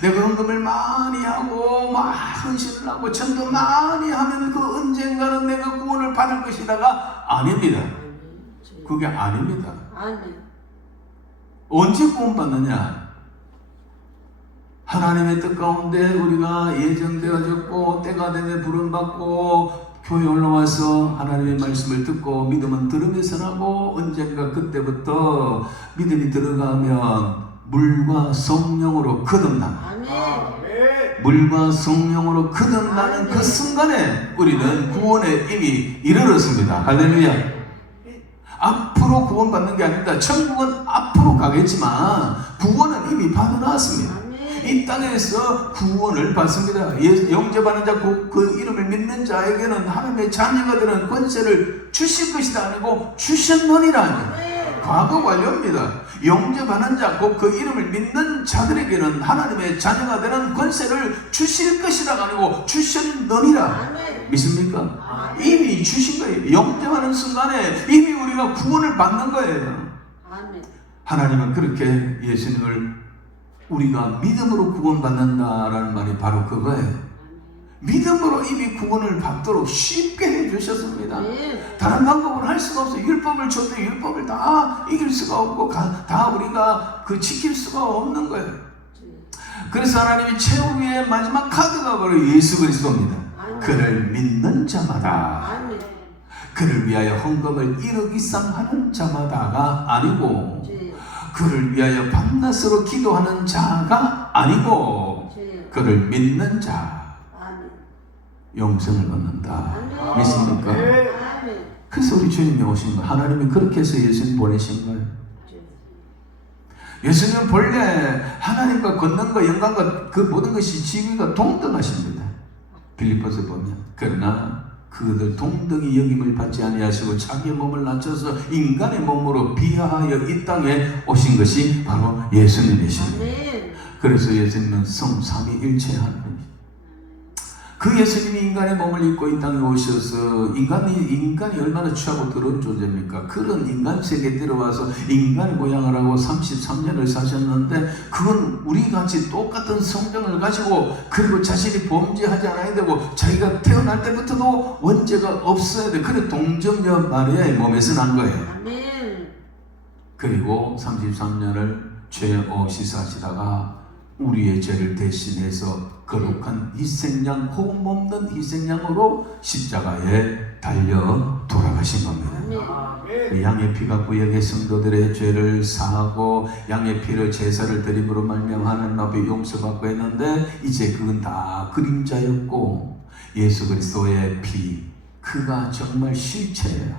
내가 헌금을 많이 하고 막 헌신을 하고 전도 많이 하면 그 언젠가는 내가 구원을 받을 것이다가 아닙니다. 그게 아닙니다. 언제 구원받느냐? 하나님의 뜻 가운데 우리가 예정되어졌고 때가 되면 부름받고 교회 올라와서 하나님의 말씀을 듣고 믿음은 들으면서 나고 언젠가 그때부터 믿음이 들어가면 물과 성령으로 거듭나는 물과 성령으로 거듭나는 그 순간에 우리는 구원에 이미 이르렀습니다. 할렐루야. 앞으로 구원받는 게 아닙니다. 천국은 앞으로 가겠지만 구원은 이미 받아놨습니다. 이 땅에서 구원을 받습니다. 영접하는 자, 그 이름을 믿는 자에게는 하나님의 자녀가 되는 권세를 주실 것이다 아니고 주셨느니라. 과거 완료입니다. 영접하는 자, 그 이름을 믿는 자들에게는 하나님의 자녀가 되는 권세를 주실 것이다 아니고 주셨느니라. 믿습니까? 이미 주신 거예요. 영접하는 순간에 이미 우리가 구원을 받는 거예요. 하나님은 그렇게 예수님을 우리가 믿음으로 구원받는다라는 말이 바로 그거예요. 믿음으로 이미 구원을 받도록 쉽게 해주셨습니다. 다른 방법은 할 수가 없어요. 율법을 줘도 율법을 다 이길 수가 없고 다 우리가 지킬 수가 없는 거예요. 그래서 하나님이 최후의 마지막 카드가 바로 예수 그리스도입니다. 그를 믿는 자마다, 그를 위하여 헌금을 1억 이상 하는 자마다가 아니고, 그를 위하여 밤낮으로 기도하는 자가 아니고 그를 믿는 자 영생을 얻는다. 믿습니까? 그래서 우리 주님이 오신 거예요. 하나님이 그렇게 해서 예수님 보내신 거예요. 예수님은 본래 하나님과 권능과 영광과 그 모든 것이 지위가 동등하십니다. 빌립보서 보면. 그러나 그들 동등히 여김을 받지 아니하시고 자기의 몸을 낮춰서 인간의 몸으로 비하하여 이 땅에 오신 것이 바로 예수님이십니다. 그래서 예수님은 성삼위일체 하나님. 그 예수님이 인간의 몸을 입고 이 땅에 오셔서 인간이 얼마나 취하고 더러운 존재입니까? 그런 인간 세계에 들어와서 인간의 모양을 하고 33년을 사셨는데 그건 우리같이 똑같은 성정을 가지고 그리고 자신이 범죄하지 않아야 되고 자기가 태어날 때부터도 원죄가 없어야 돼. 그래 동정녀 마리아의 몸에서 난 거예요. 그리고 33년을 죄 없이 사시다가 우리의 죄를 대신해서 거룩한 희생양, 호흡 없는 희생양으로 십자가에 달려 돌아가신 겁니다. 그 양의 피가 구약의 성도들의 죄를 사하고 양의 피를 제사를 드림으로 말미암아 하나님 앞에 용서받고 했는데 이제 그건 다 그림자였고 예수 그리스도의 피, 그가 정말 실체예요.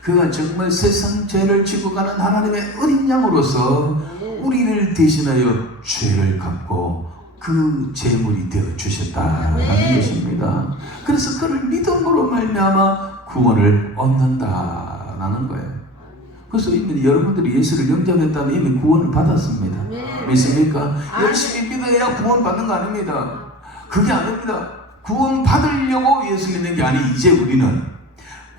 그가 정말 세상 죄를 지고 가는 하나님의 어린 양으로서 우리를 대신하여 죄를 갚고 그 제물이 되어 주셨다라는 것입니다. 그래서 그를 믿음으로 말미암아 구원을 얻는다라는 거예요. 그래서 이미 여러분들이 예수를 영접했다면 이미 구원을 받았습니다. 믿습니까? 열심히 믿어야 구원 받는 거 아닙니다. 그게 아닙니다. 구원 받으려고 예수 믿는 게 아니, 이제 우리는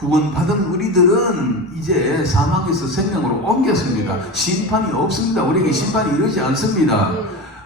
구원받은 우리들은 이제 사망에서 생명으로 옮겼습니다. 심판이 없습니다. 우리에게 심판이 이르지 않습니다.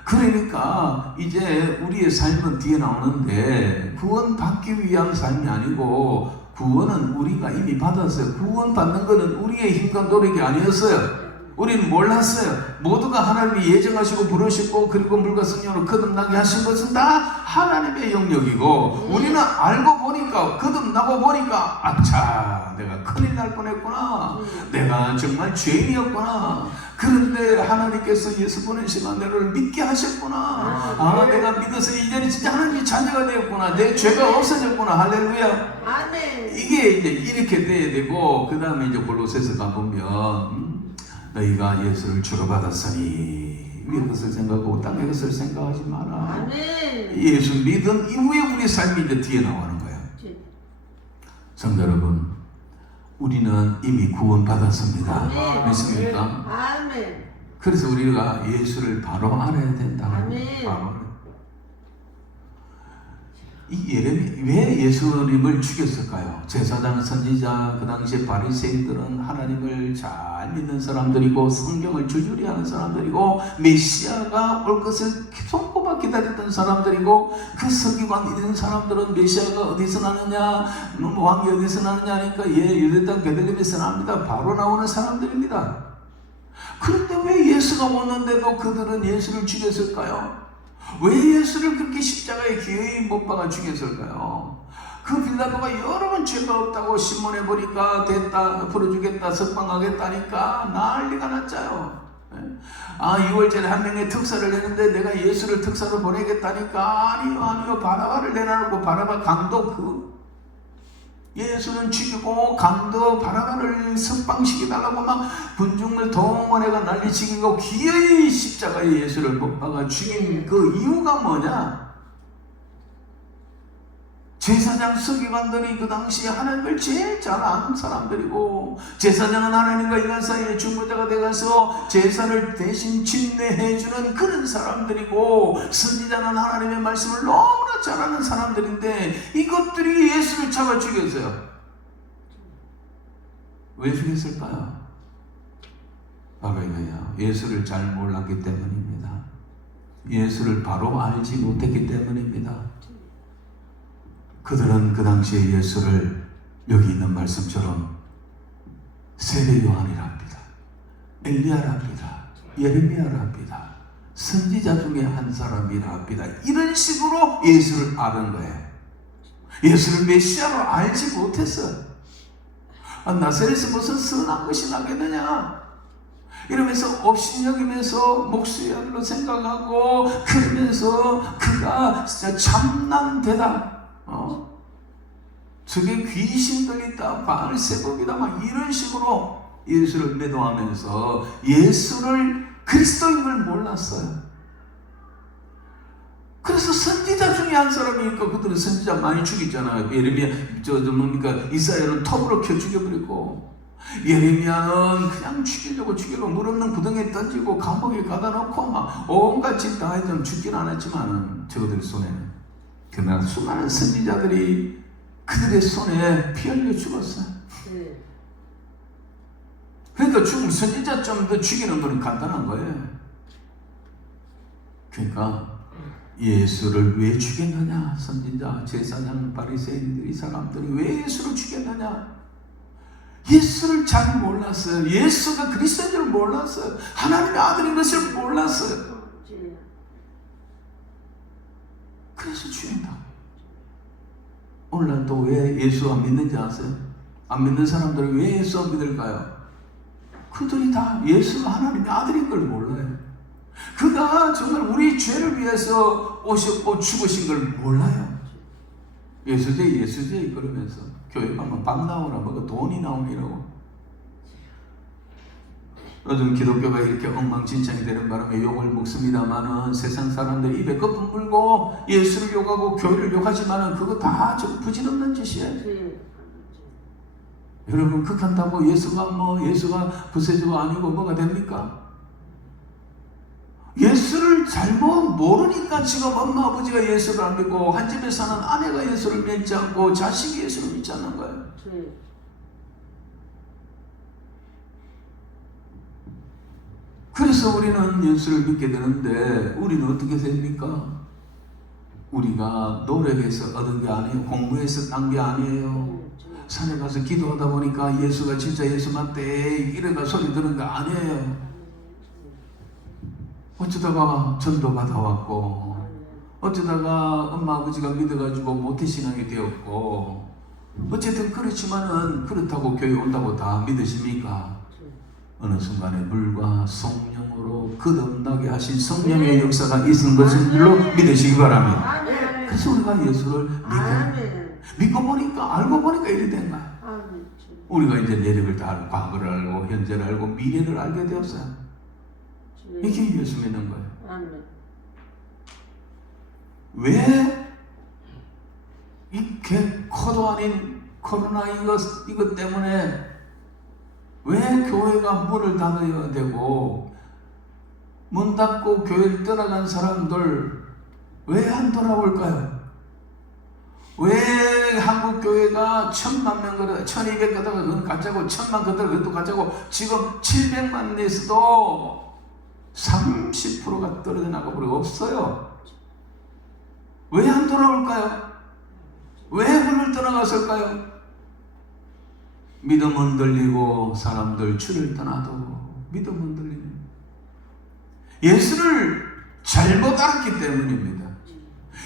그러니까 이제 우리의 삶은 뒤에 나오는데 구원받기 위한 삶이 아니고 구원은 우리가 이미 받았어요. 구원받는 것은 우리의 힘과 노력이 아니었어요. 우리는 몰랐어요. 모두가 하나님이 예정하시고 부르시고 그리고 물과 성령으로 거듭나게 하신 것은 다 하나님의 영역이고 우리는 알고 보니까 거듭나고 보니까 아차 내가 큰일 날 뻔했구나. 내가 정말 죄인이었구나. 그런데 하나님께서 예수 보내시고 나를 믿게 하셨구나. 내가 믿어서 이제는 진짜 하나님의 자녀가 되었구나. 내 죄가 없어졌구나. 할렐루야. 아멘. 이게 이제 이렇게 돼야 되고 그 다음에 이제 골로새서 가보면 너희가 예수를 주로 받았으니 위의 것을 생각하고 땅의 것을 생각하지 마라. 아멘. 예수 믿은 이후에 우리 삶이 이제 뒤에 나오는 거예요. 성도 여러분, 우리는 이미 구원받았습니다. 아멘. 믿습니까? 아멘. 그래서 우리가 예수를 바로 알아야 된다. 아멘. 바로. 이 예레미 왜 예수님을 죽였을까요? 제사장, 선지자, 그 당시에 바리새인들은 하나님을 잘 믿는 사람들이고 성경을 줄줄이 하는 사람들이고 메시아가 올 것을 손꼽아 기다렸던 사람들이고 그 서기관 있는 사람들은 메시아가 어디서 나느냐, 왕이 어디서 나느냐 하니까 유대 땅 베들레헴에서 납니다. 바로 나오는 사람들입니다. 그런데 왜 예수가 왔는데도 그들은 예수를 죽였을까요? 왜 예수를 그렇게 십자가에 기어이 못 박아 죽였을까요? 그 빌라도가 여러 번 죄가 없다고 신문에 보니까 됐다, 풀어주겠다, 석방하겠다니까 난리가 났잖아요. 6월절에 한 명의 특사를 내는데 내가 예수를 특사로 보내겠다니까 아니요 바라바를 내놔놓고 바라바 강도 예수는 죽이고 강도 바라바를 석방시켜달라고 막 군중을 동원해가 난리치기고 기어이 십자가에 예수를 못 박아 죽인 그 이유가 뭐냐? 제사장 서기관들이 그 당시에 하나님을 제일 잘 아는 사람들이고 제사장은 하나님과 인간 사이의 중보자가 되어서 제사를 대신 진례해주는 그런 사람들이고 선지자는 하나님의 말씀을 너무나 잘 아는 사람들인데 이것들이 예수를 잡아 죽였어요. 왜 죽였을까요? 바로 이거예요. 예수를 잘 몰랐기 때문입니다. 예수를 바로 알지 못했기 때문입니다. 그들은 그 당시에 예수를 여기 있는 말씀처럼 세례 요한이랍니다. 엘리야랍니다. 예레미야랍니다. 선지자 중에 한 사람이랍니다. 이런 식으로 예수를 아는 거예요. 예수를 메시아로 알지 못했어요. 나사렛에서 무슨 선한 것이 나겠느냐 이러면서 업신여기면서 목수야로 생각하고 그러면서 그가 진짜 참난 대답 저게 귀신들 있다, 바알세법이다, 막 이런 식으로 예수를 매도하면서 예수를 그리스도인 걸 몰랐어요. 그래서 선지자 중에 한 사람이 있고 그들은 선지자 많이 죽였잖아요. 예레미야, 뭡니까? 이사야는 톱으로 켜 죽여버리고 예레미야는 그냥 죽이려고 물 없는 구덩이에 던지고 감옥에 가다 놓고 막 온갖 짓 다 해도 죽진 않았지만은 저들 손에는 그러나 수많은 선지자들이 그들의 손에 피 흘려 죽었어요. 그러니까 죽음 선지자 좀 더 죽이는 건 간단한 거예요. 그러니까 예수를 왜 죽였느냐? 선지자, 제사장, 바리새인들 이 사람들이 왜 예수를 죽였느냐? 예수를 잘 몰랐어요. 예수가 그리스도인 줄 몰랐어요. 하나님의 아들인 것을 몰랐어요. 그래서 죽인다. 오늘날 또 왜 예수 안 믿는지 아세요? 안 믿는 사람들은 왜 예수 안 믿을까요? 그들이 다 예수가 하나님의 아들인 걸 몰라요. 그가 정말 우리 죄를 위해서 오셨고 죽으신 걸 몰라요. 예수제 그러면서 교회 가면 밥 나오라 뭐가 돈이 나오니라고. 요즘 기독교가 이렇게 엉망진창이 되는 바람에 욕을 먹습니다만은 세상 사람들이 입에 거품 물고 예수를 욕하고 교회를 욕하지만은 그거 다 저 부질없는 짓이에요. 여러분 그렇다고 예수가 구세주가 아니고 뭐가 됩니까? 예수를 잘못 모르니까 지금 엄마 아버지가 예수를 안 믿고 한 집에 사는 아내가 예수를 믿지 않고 자식이 예수를 믿지 않는 거예요. 그래서 우리는 예수를 믿게 되는데 우리는 어떻게 됩니까? 우리가 노력해서 얻은 게 아니에요. 공부해서 딴 게 아니에요. 산에 가서 기도하다 보니까 예수가 진짜 예수 맞대 이래가 소리 들은 거 아니에요. 어쩌다가 전도 받아왔고, 어쩌다가 엄마 아버지가 믿어가지고 모태신앙이 되었고, 어쨌든 그렇지만은 그렇다고 교회 온다고 다 믿으십니까? 어느 순간에 물과 성령으로 거듭나게 하신 성령의 역사가 있는 것인 줄로 믿으시기 바랍니다. 그래서 우리가 예수를 믿고 보니까, 알고 보니까 이렇게 된 거야. 우리가 이제 내력을 다 알고, 과거를 알고, 현재를 알고, 미래를 알게 되었어요. 이게 예수 믿는 거예요. 왜 이렇게 코도 아닌 코로나 이것 때문에 왜 교회가 문을 닫아야 되고, 문 닫고 교회를 떠나간 사람들 왜 안 돌아올까요? 왜 한국 교회가 1000만 명 거다, 1200 거다가 그건 가짜고, 1000만 거다가 그것도 가짜고, 지금 700만 내에서도 30%가 떨어져 나가버리고 없어요. 왜 안 돌아올까요? 왜 문을 떠나갔을까요? 믿음은 들리고 사람들 주를 떠나도 믿음은 들리는, 예수를 잘못 알았기 때문입니다.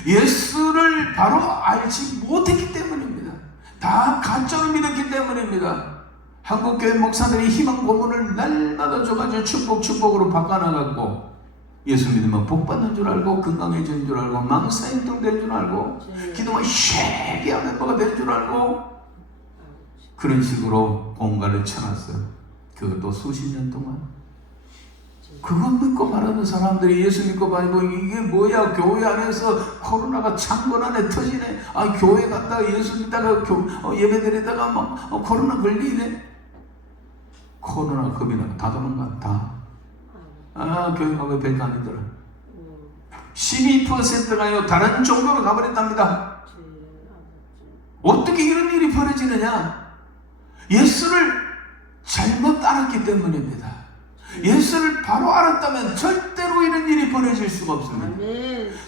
예수를 바로 알지 못했기 때문입니다. 다 가짜로 믿었기 때문입니다. 한국교회 목사들이 희망 고문을 날마다 줘가지고 축복으로 바꿔나갔고, 예수 믿으면 복 받는 줄 알고, 건강해지는 줄 알고, 망사행동 될 줄 알고, 기도만 쉐게 멤버가 될 줄 알고, 그런 식으로 공간을 쳐놨어요. 그것도 수십 년 동안. 그것 믿고 말하는 사람들이 예수 믿고 말고, 이게 뭐야, 교회 안에서 코로나가 창문 안에 터지네. 아, 교회 갔다가 예수 믿다가 예배 드리다가 막 코로나 걸리네. 코로나 겁이나 다 도망가, 다. 아, 교회 가면 별거 아니더라. 12%가요 다른 종교로 가버렸답니다. 어떻게 이런 일이 벌어지느냐? 예수를 잘못 알았기 때문입니다. 예수를 바로 알았다면 절대로 이런 일이 벌어질 수가 없습니다.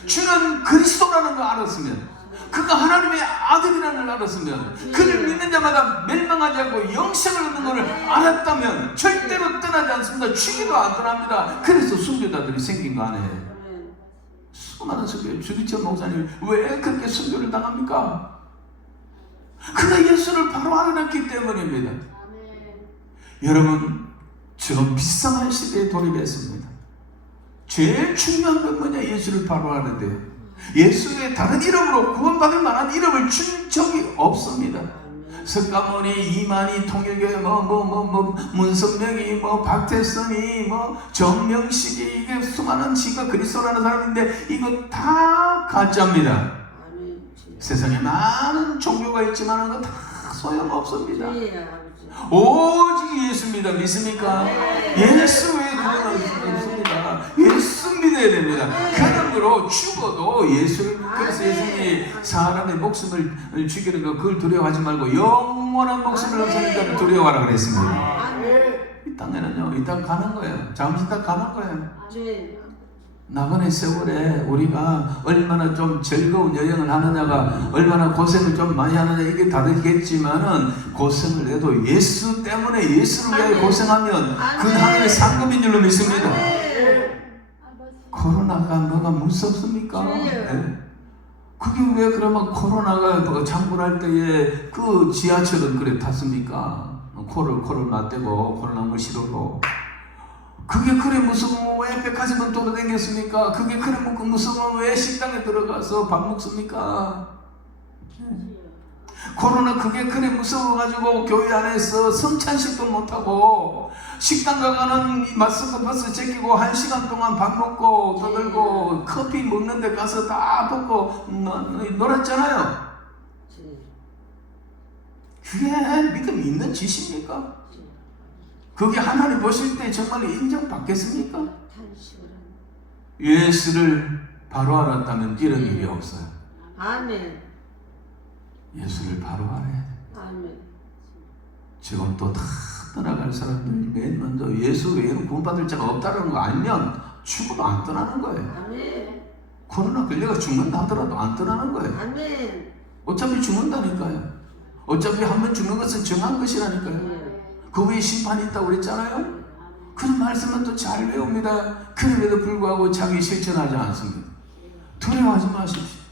주는 그리스도라는 걸 알았으면, 그가 하나님의 아들이라는 걸 알았으면, 그를 믿는 자마다 멸망하지 않고 영생을 얻는 것을 알았다면 절대로 떠나지 않습니다. 죽이도 안 떠납니다. 그래서 순교자들이 생긴 거 아니에요. 수많은 순교, 주기철 목사님 왜 그렇게 순교를 당합니까? 그가 예수를 바로 알았기 때문입니다. 여러분, 지금 비상한 시대에 돌입했습니다. 제일 중요한 건 뭐냐? 예수를 바로 알아야 돼요. 예수의 다른 이름으로 구원받을 만한 이름을 준 적이 없습니다. 석가모니, 이만희, 통일교회, 문성명이, 박태선이, 정명식이, 이게 수많은 지가 그리스도라는 사람인데 이거 다 가짜입니다. 세상에 많은 종교가 있지만 그거 다 소용없습니다. 오직 예수입니다. 믿습니까? 예수 외에 구원은 없습니다. 예수 믿어야 됩니다. 그러므로 죽어도 예수를, 그래서 예수님이 사람의 목숨을 죽이는 거 그걸 두려워하지 말고 영원한 목숨을 얻는 자를 두려워하라 그랬습니다. 이 땅에는요, 이 땅 가는 거예요. 잠시 딱 가는 거예요. 나그네 세월에 우리가 얼마나 좀 즐거운 여행을 하느냐가, 얼마나 고생을 좀 많이 하느냐, 이게 다르겠지만은 고생을 해도 예수 때문에, 예수를 위하여 고생하면 그 하늘의 상급인 줄로 믿습니다. 코로나가 뭐가 무섭습니까? 네. 그게 왜 그러면 코로나가 장군할 때에 그 지하철은 그래 탔습니까? 코를 맞대고 코로나 무시로. 그게 그래 무서우면 왜 백화점은 돌아다녔습니까? 그게 그래 무서우면 왜 식당에 들어가서 밥 먹습니까? 코로나 그게 그래 무서워가지고 교회 안에서 성찬식도 못하고 식당 가가는 마스크 버스 제끼고 1시간 동안 밥 먹고 떠들고 커피 먹는 데 가서 다 벗고 놀았잖아요. 그게 믿음 있는 짓입니까? 그게 하나님 보실 때 정말 인정받겠습니까? 예수를 바로 알았다면 이런 일이 없어요. 아멘. 예수를 바로 알아야 돼. 아멘. 지금 또 다 떠나갈 사람들이 맨 먼저 예수 외에는 구원받을 자가 없다는 거 알면 죽어도 안 떠나는 거예요. 아멘. 코로나 걸려가 죽는다 하더라도 안 떠나는 거예요. 아멘. 어차피 죽는다니까요. 어차피 한 번 죽는 것은 정한 것이라니까요. 그 위에 심판이 있다고 그랬잖아요. 그런 말씀은 또 잘 외웁니다. 그럼에도 불구하고 자기 실천하지 않습니다. 두려워하지 마십시오.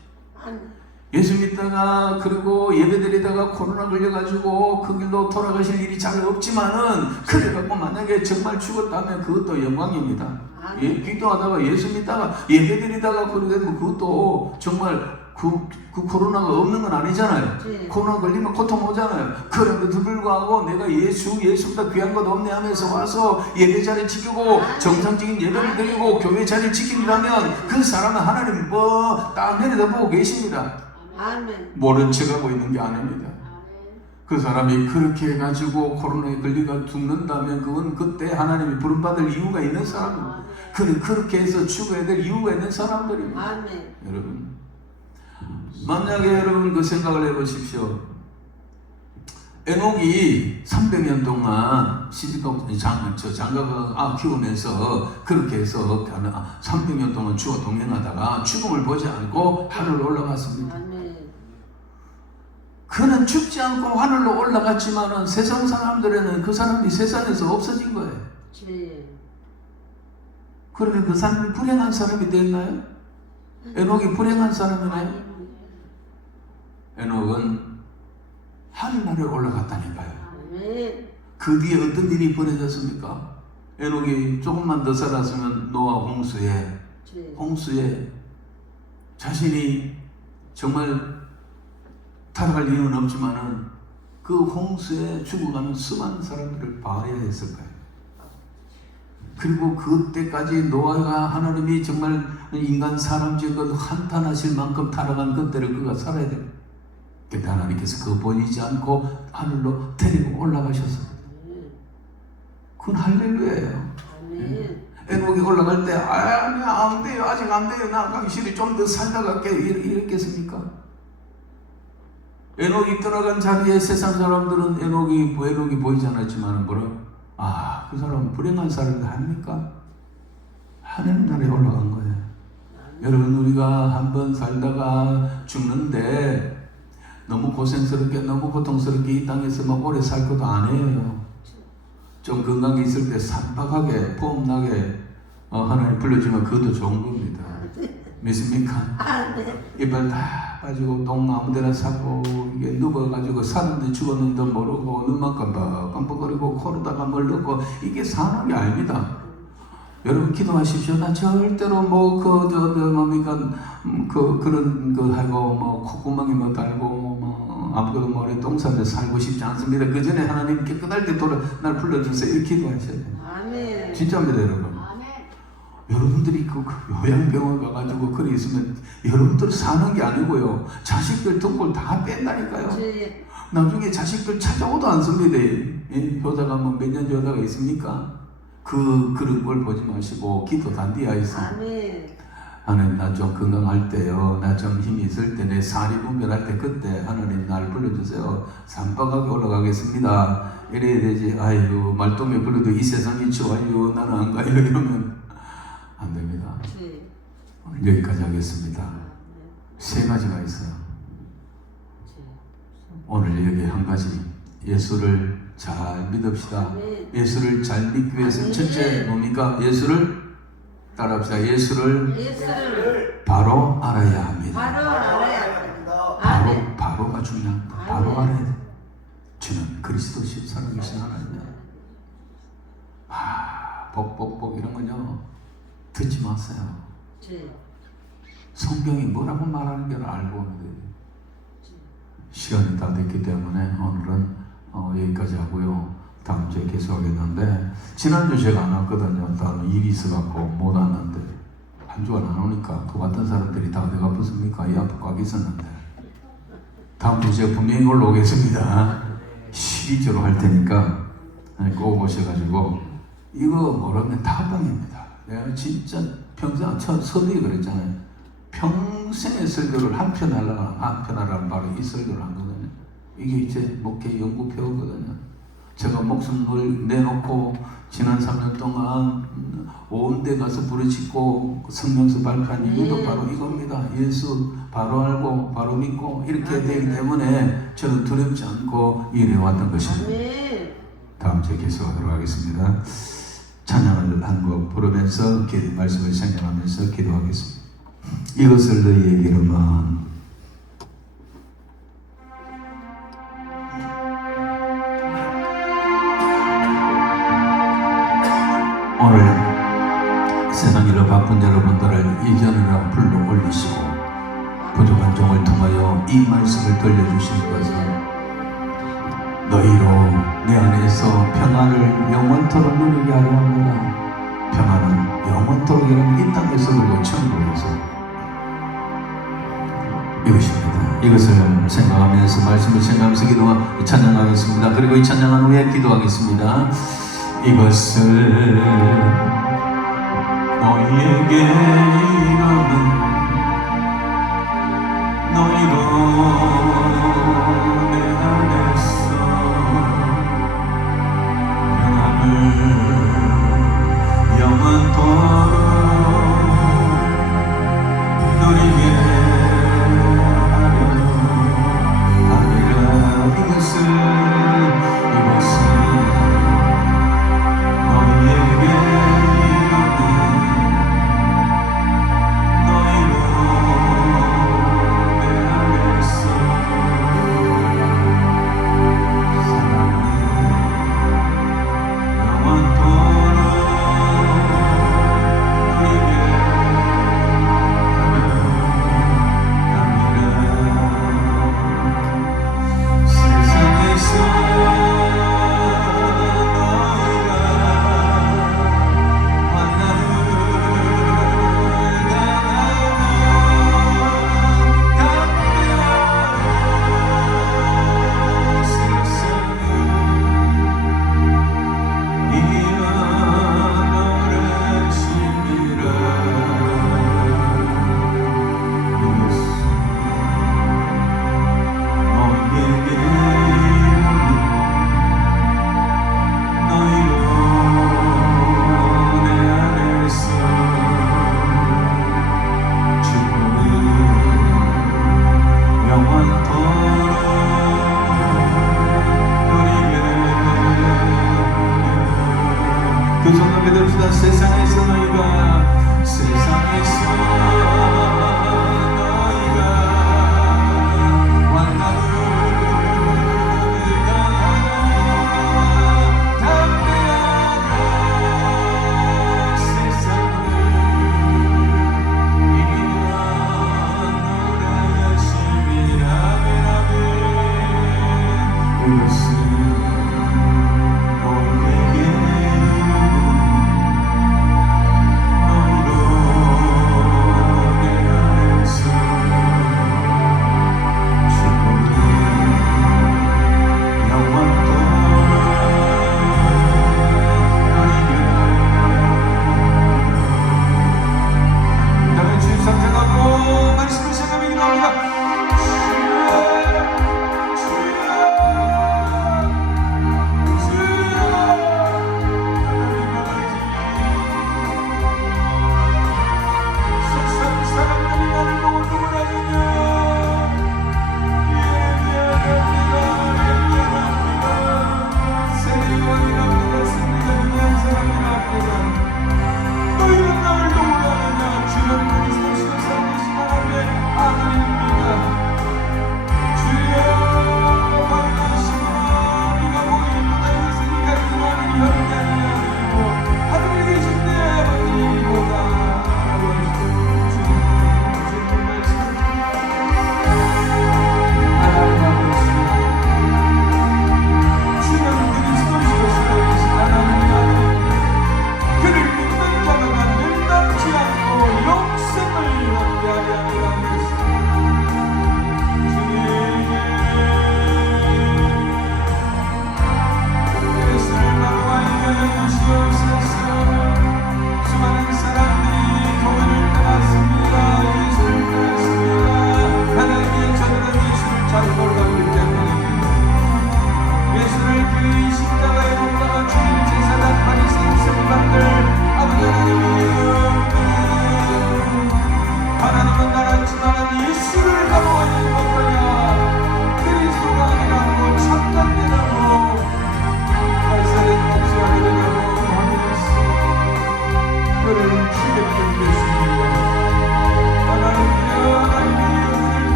예수 믿다가 그리고 예배드리다가 코로나 걸려가지고 그 길로 돌아가실 일이 잘 없지만은 그래갖고 만약에 정말 죽었다면 그것도 영광입니다. 기도하다가 예수 믿다가 예배드리다가 그러면 그것도 정말 그 코로나가 없는 건 아니잖아요. 코로나 걸리면 고통 오잖아요. 그런데도 불구하고 내가 예수보다 귀한 것 없네 하면서 와서 예배 자리 지키고 정상적인 예배를 드리고 교회 자리를 지키려면 그 사람은 하나님 딱 내려다보고 계십니다. 모른 척하고 있는 게 아닙니다. 그 사람이 그렇게 해가지고 코로나에 걸리가 죽는다면 그건 그때 하나님이 부름받을 이유가 있는 사람입니다. 그는 그렇게 해서 죽어야 될 이유가 있는 사람들입니다. 여러분, 만약에 여러분 그 생각을 해보십시오. 에녹이 300년 동안 장가가 키우면서 그렇게 해서 300년 동안 주와 동행하다가 죽음을 보지 않고 하늘로 올라갔습니다. 그는 죽지 않고 하늘로 올라갔지만은 세상 사람들에는 그 사람이 세상에서 없어진 거예요. 그러면 그 사람이 불행한 사람이 됐나요? 에녹이 불행한 사람이나요? 에녹은 하늘나라에 올라갔다니까요. 그 뒤에 어떤 일이 벌어졌습니까? 에녹이 조금만 더 살았으면 노아 홍수에 자신이 정말 타락할 이유는 없지만은 그 홍수에 죽어가는 수많은 사람들을 봐야 했을 거예요. 그리고 그때까지 노아가 하나님이 정말 인간 사람 지역을 한탄하실 만큼 타락한 그때를 그가 살아야 돼요. 근데 하나님께서 그거 보이지 않고 하늘로 데리고 올라가셨어요. 그건 할렐루야예요. 에녹이 올라갈 때 안 돼요. 아직 안 돼요. 나 당신이 좀 더 살다 갈게. 이랬겠습니까? 에녹이 떠나간 자리에 세상 사람들은 에녹이 보이지 않았지만 그 사람은 불행한 사람이 아닙니까? 하늘나라에 올라간 거예요. 여러분, 우리가 한번 살다가 죽는데 너무 고생스럽게 너무 고통스럽게 이 땅에서 막 오래 살 것도 아니에요. 좀 건강이 있을 때 산박하게 폼나게 하나님 불러주면 그것도 좋은 겁니다. 믿습니까? 이빨 다 빠지고 똥 아무데나 싸고 이게 누워가지고 사람들이 죽었는지도 모르고 눈만 깜빡깜빡거리고 코로다가 뭘 넣고 이게 사는 게 아닙니다. 여러분 기도하십시오. 나 절대로 그런 거 하고 콧구멍이 달고 아무것도 모르게 똥 싸는데 살고 싶지 않습니다. 그 전에 하나님 깨끗할 때 날 불러주세요. 이렇게 기도하셔야 돼요. 아멘. 진짜입니다, 여러분. 여러분들이 그 요양병원 가가지고 그래 있으면 여러분들 사는 게 아니고요. 자식들 등골 다 뺀다니까요. 나중에 자식들 찾아오도 않습니다. 효자가 몇 년 효자가 있습니까? 그런 걸 보지 마시고 기도 단디 하였습니다. 하나님, 나 좀 건강할 때요. 나 좀 힘이 있을 때 내 살이 분별할 때 그때 하나님 날 불러주세요. 산박하게 올라가겠습니다. 이래야 되지. 아이고 말동에 불러도 이 세상이 좋아요. 나는 안 가요. 이러면 안 됩니다. 여기까지 하겠습니다. 세 가지가 있어요. 오늘 여기 한 가지, 예수를 잘 믿읍시다. 예수를 잘 믿기 위해서 첫째 뭡니까? 예수를 따라합시다. 예수를 바로 알아야 합니다. 바로가 중요합니다. 바로 알아야 돼. 주는 그리스도시 살아계신 하나님이야. 복 이런 건요 듣지 마세요. 성경이 뭐라고 말하는 걸 알고 오면 돼요. 시간이 다 됐기 때문에 오늘은 여기까지 하고요. 다음 주에 계속하겠는데, 지난주 제가 안 왔거든요. 다른 일이 있어갖고 못 왔는데, 한 주간 안 오니까 그 같은 사람들이 다 어디 가겠습니까? 이 앞에 꽉 있었는데, 다음 주 제가 분명히 올라오겠습니다. 12주로 할 테니까 꼭 오셔가지고, 이거 모르면 다방입니다. 내가 진짜 평생 서두에 그랬잖아요. 평생의 설교를 한 편 하라는 바로 이 설교를 한 거거든요. 이게 이제 목회 연구표거든요. 제가 목숨을 내놓고 지난 3년 동안 온 데 가서 부르짖고 성령서 발표한 이유도 바로 이겁니다. 예수 바로 알고 바로 믿고 이렇게 되기 때문에 저는 두렵지 않고 일해왔던 것입니다. 다음 주에 계속하도록 하겠습니다. 찬양을 한 곡 부르면서 말씀을 생각하면서 기도하겠습니다. 이것을 너희에게로만 오늘 세상 일로 바쁜 여러분들을 이전으로 불러 올리시고 부족한 종을 통하여 이 말씀을 들려주신 것은 너희로 내 안에서 평안을 영원토록 누리게 하려 합니다. 평안은 영원토록 여러분 이 땅에서도 천국에서 이것입니다. 이것을 생각하면서 말씀을 생각하면서 찬양하겠습니다. 그리고 이 찬양한 후에 기도하겠습니다. 이것을 너희에게 이르는 너희로 내 안에서 평안을 영원토록 누리게 하리라. 이것을 너희에게 세상에서 너희가 환난을 당하나 담대하라. 세상을 이기라 너의 열심이라면 이것은 너희에게 말씀을 생각하며 기도합니다.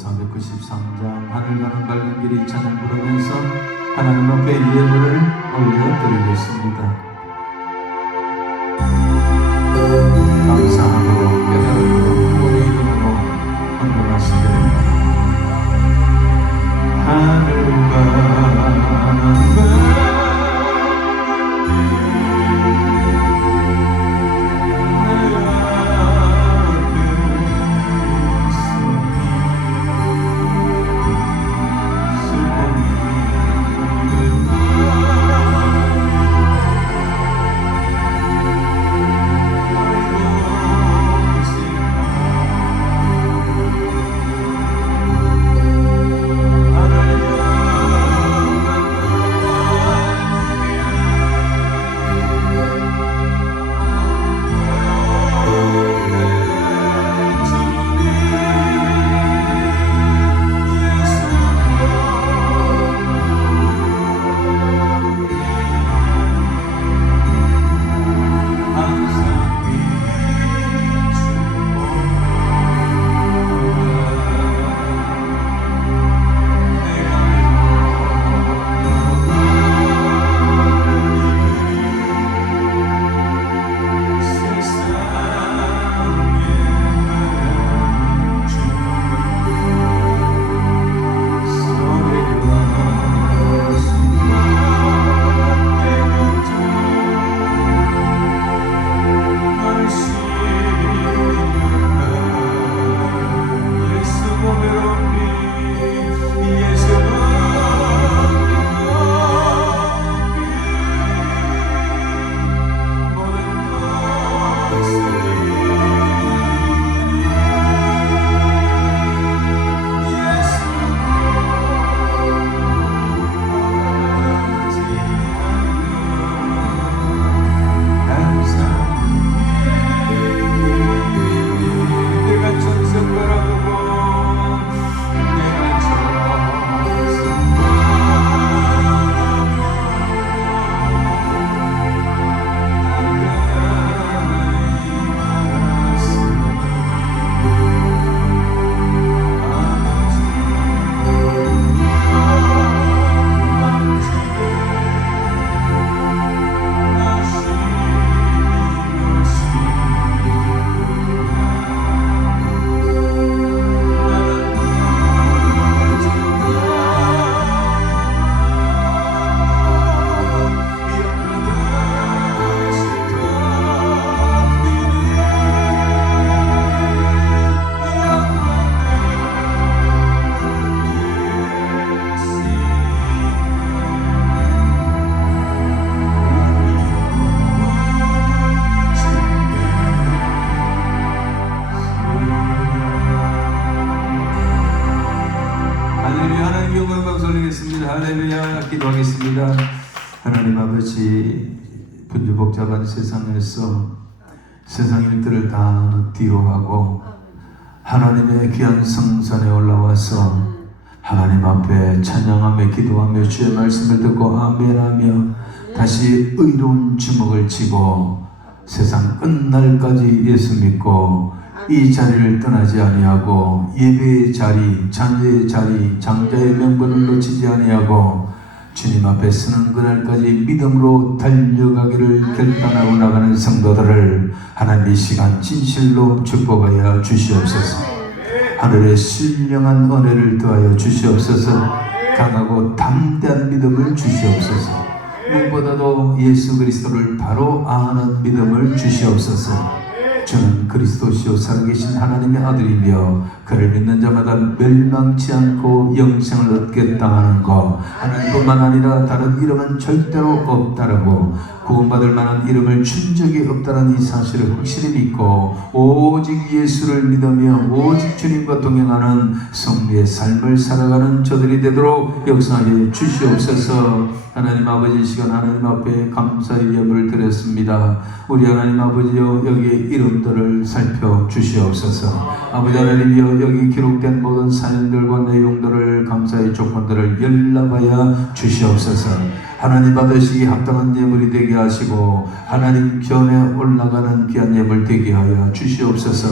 493장 하늘 가는 밝은 길이 찬양 부르면서 하나님 앞에 예물을 올려드리겠습니다. 감사함으로 깨달음으로 우리 이름으로 헌금하시되 하늘 가는 할렐루야. 기도하겠습니다. 하나님 아버지, 분주복잡한 세상에서 세상 일들을 다 뒤로하고 하나님의 귀한 성산에 올라와서 하나님 앞에 찬양하며 기도하며 주의 말씀을 듣고 아멘하며 다시 의로운 주먹을 쥐고 세상 끝날까지 예수 믿고 이 자리를 떠나지 아니하고 예배의 자리, 자녀의 자리, 장자의 명분을 놓치지 아니하고 주님 앞에 서는 그날까지 믿음으로 달려가기를 결단하고 나가는 성도들을 하나님 이 시간 진실로 축복하여 주시옵소서. 하늘의 신령한 은혜를 더하여 주시옵소서. 강하고 담대한 믿음을 주시옵소서. 무엇보다도 예수 그리스도를 바로 아는 믿음을 주시옵소서. 저는 그리스도시요 살아계신 하나님의 아들이며 그를 믿는 자마다 멸망치 않고 영생을 얻게 당하는 것, 하나님뿐만 아니라 다른 이름은 절대로 없다라고 구원받을 만한 이름을 준 적이 없다는 이 사실을 확실히 믿고 오직 예수를 믿으며 오직 주님과 동행하는 성리의 삶을 살아가는 저들이 되도록 역사하여 주시옵소서. 하나님 아버지, 시간 하나님 앞에 감사의 예물을 드렸습니다. 우리 하나님 아버지여, 여기의 이름들을 살펴주시옵소서. 아버지 하나님이여, 여기 기록된 모든 사연들과 내용들을, 감사의 조건들을 연락하여 주시옵소서. 하나님 받으시기 합당한 예물이 되게 하시고 하나님 견에 올라가는 귀한 예물 되게 하여 주시옵소서.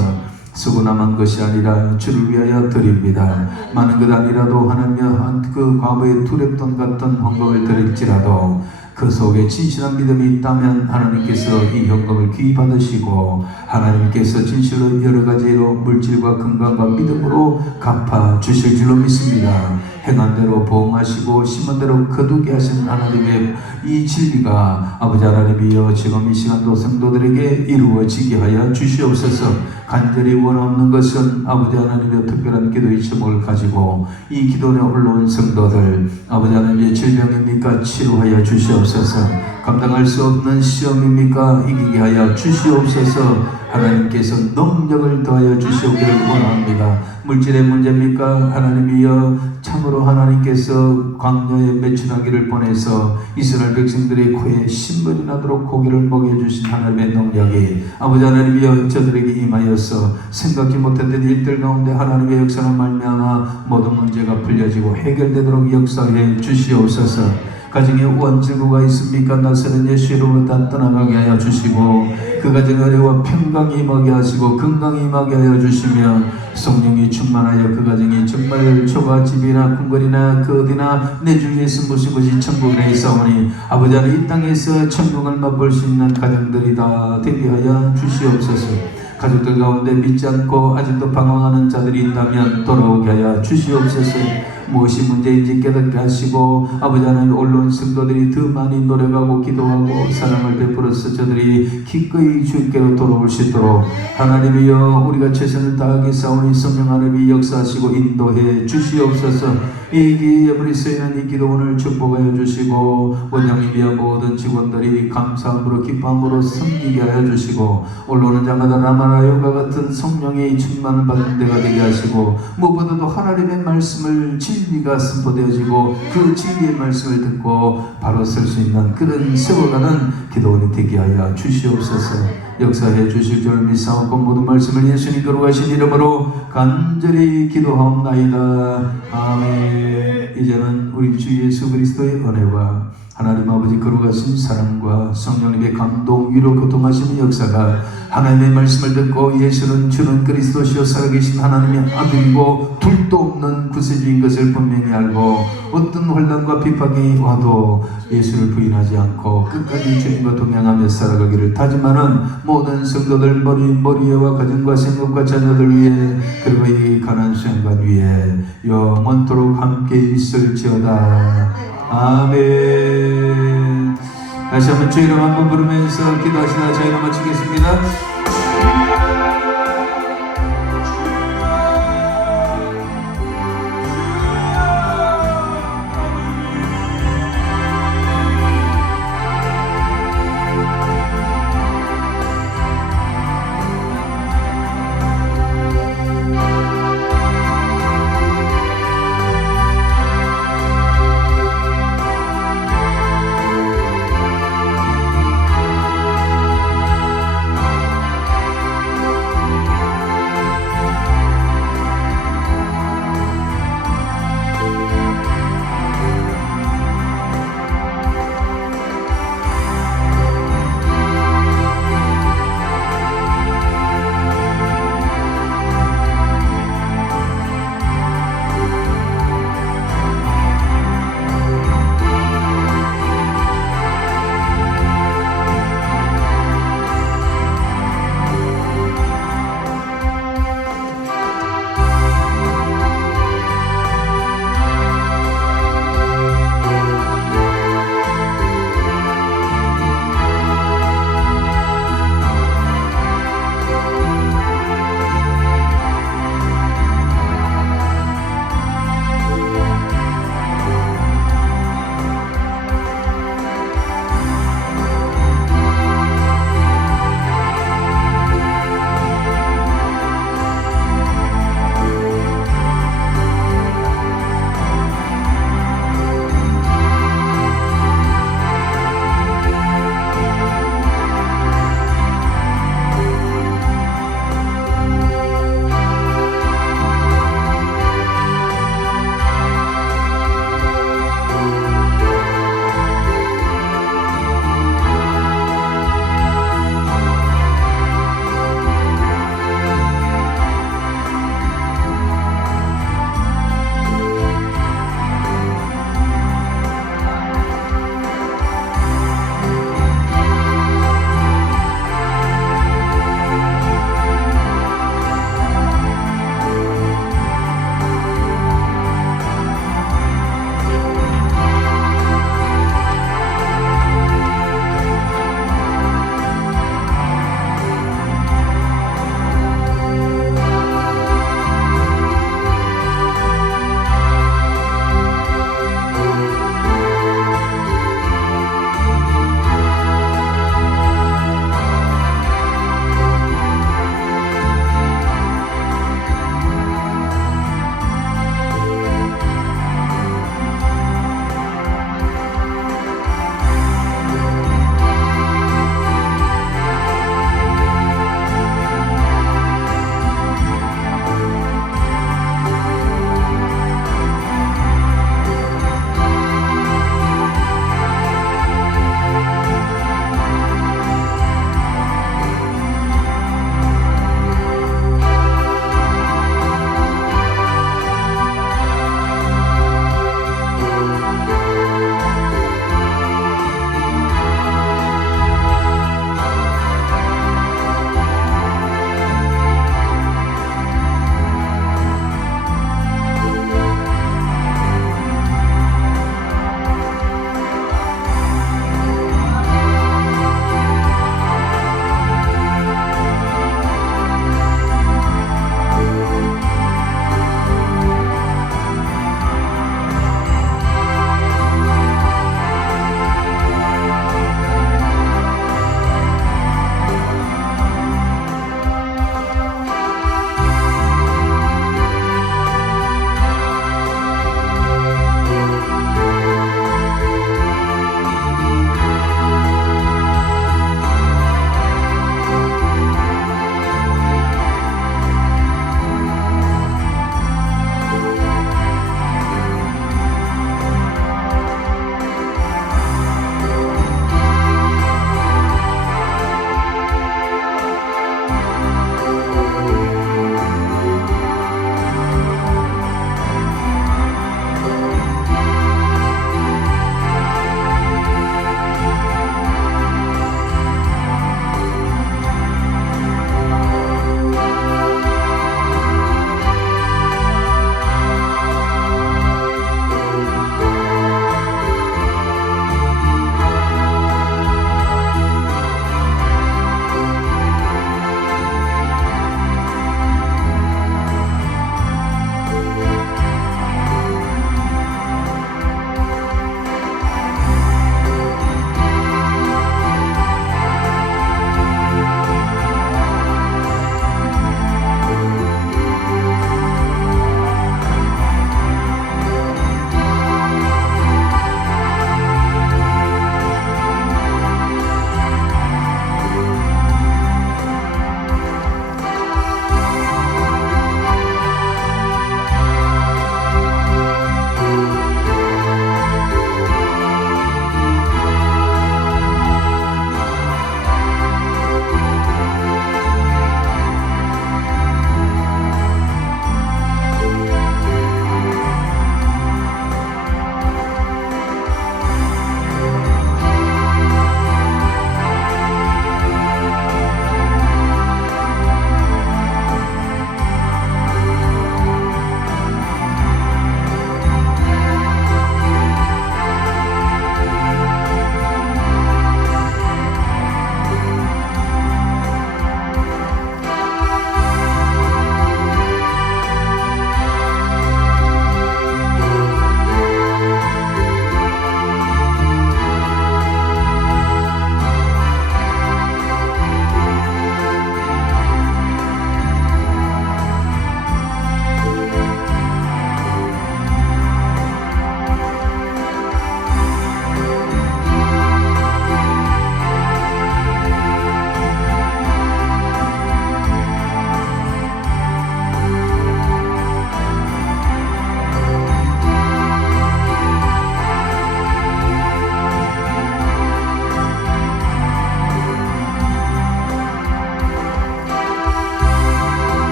쓰고 남은 것이 아니라 주를 위하여 드립니다. 많은 것 아니라도 하나님여 그 과거의 두렵던 같은 헌금을 드릴지라도 그 속에 진실한 믿음이 있다면 하나님께서 이 헌금을 귀히 받으시고 하나님께서 진실로 여러 가지로 물질과 건강과 믿음으로 갚아 주실 줄로 믿습니다. 행한 대로 보응하시고 심은 대로 거두게 하신 하나님의 이 진리가 아버지 하나님이여 지금 이 시간도 성도들에게 이루어지게 하여 주시옵소서. 간절히 원하는 것은 아버지 하나님의 특별한 기도의 제목을 가지고 이 기도에 올라온 성도들 아버지 하나님의 질병입니까 치료하여 주시옵소서. 감당할 수 없는 시험입니까 이기게 하여 주시옵소서. 하나님께서 능력을 더하여 주시오기를 원합니다. 물질의 문제입니까? 하나님이여 참으로 하나님께서 광야에 매춘하기를 보내서 이스라엘 백성들의 코에 신분이 나도록 고기를 먹여주신 하나님의 능력이 아버지 하나님이여 저들에게 임하여서 생각지 못했던 일들 가운데 하나님의 역사로 말미암아 모든 문제가 풀려지고 해결되도록 역사해 주시옵소서. 가정에 원증후가 있습니까? 나서는 예수 이름으로 다 떠나가게 하여 주시고 그 가정에 은혜와 평강이 임하게 하시고 건강이 임하게 하여 주시며 성령이 충만하여 그 가정이 정말 초가집이나 궁궐이나 그 어디나 내 주위에서 모신 것이 천국에 있사오니 아버지 하나님 이 땅에서 천국을 맛볼 수 있는 가정들이 다 되게 하여 주시옵소서. 가족들 가운데 믿지 않고 아직도 방황하는 자들이 있다면 돌아오게 하여 주시옵소서. 무엇이 문제인지 깨닫게 하시고 아버지 하나님 올라온 성도들이 더 많이 노력하고 기도하고 사랑을 베풀어서 저들이 기꺼이 주께로 돌아올 수 있도록 하나님이여 우리가 최선을 다하게 싸우니 성령 하나님이 역사하시고 인도해 주시옵소서. 이 예물이 쓰이는 이 기도원을 축복하여 주시고 원장님이여 모든 직원들이 감사함으로 기뻐함으로 섬기게 하여 주시고 올라오는 자마다 라마라요가 같은 성령의 충만을 받는 데가 되게 하시고 무엇보다도 하나님의 말씀을 진리가 선포되어지고 그 진리의 말씀을 듣고 바로 설 수 있는 그런 세워가는 기도원이 되게 하여 주시옵소서. 역사해 주실 줄 믿사옵고 모든 말씀을 예수님 거룩하신 이름으로 간절히 기도하옵나이다. 아멘. 이제는 우리 주 예수 그리스도의 은혜와 하나님 아버지 거룩하신 사랑과 성령님의 감동 위로 교통하시는 역사가 하나님의 말씀을 듣고 예수는 주는 그리스도시요 살아계신 하나님의 아들이고 둘도 없는 구세주인 것을 분명히 알고 어떤 혼란과 비판이 와도 예수를 부인하지 않고 끝까지 주님과 동행하며 살아가기를 다짐하는 모든 성도들 머리와 가정과 생업과 자녀들 위해 그리고 이 가난한 시간 위에 영원토록 함께 있을지어다. 아멘. 다시 한번 주 이름 한번 부르면서 기도하시다 저희가 마치겠습니다.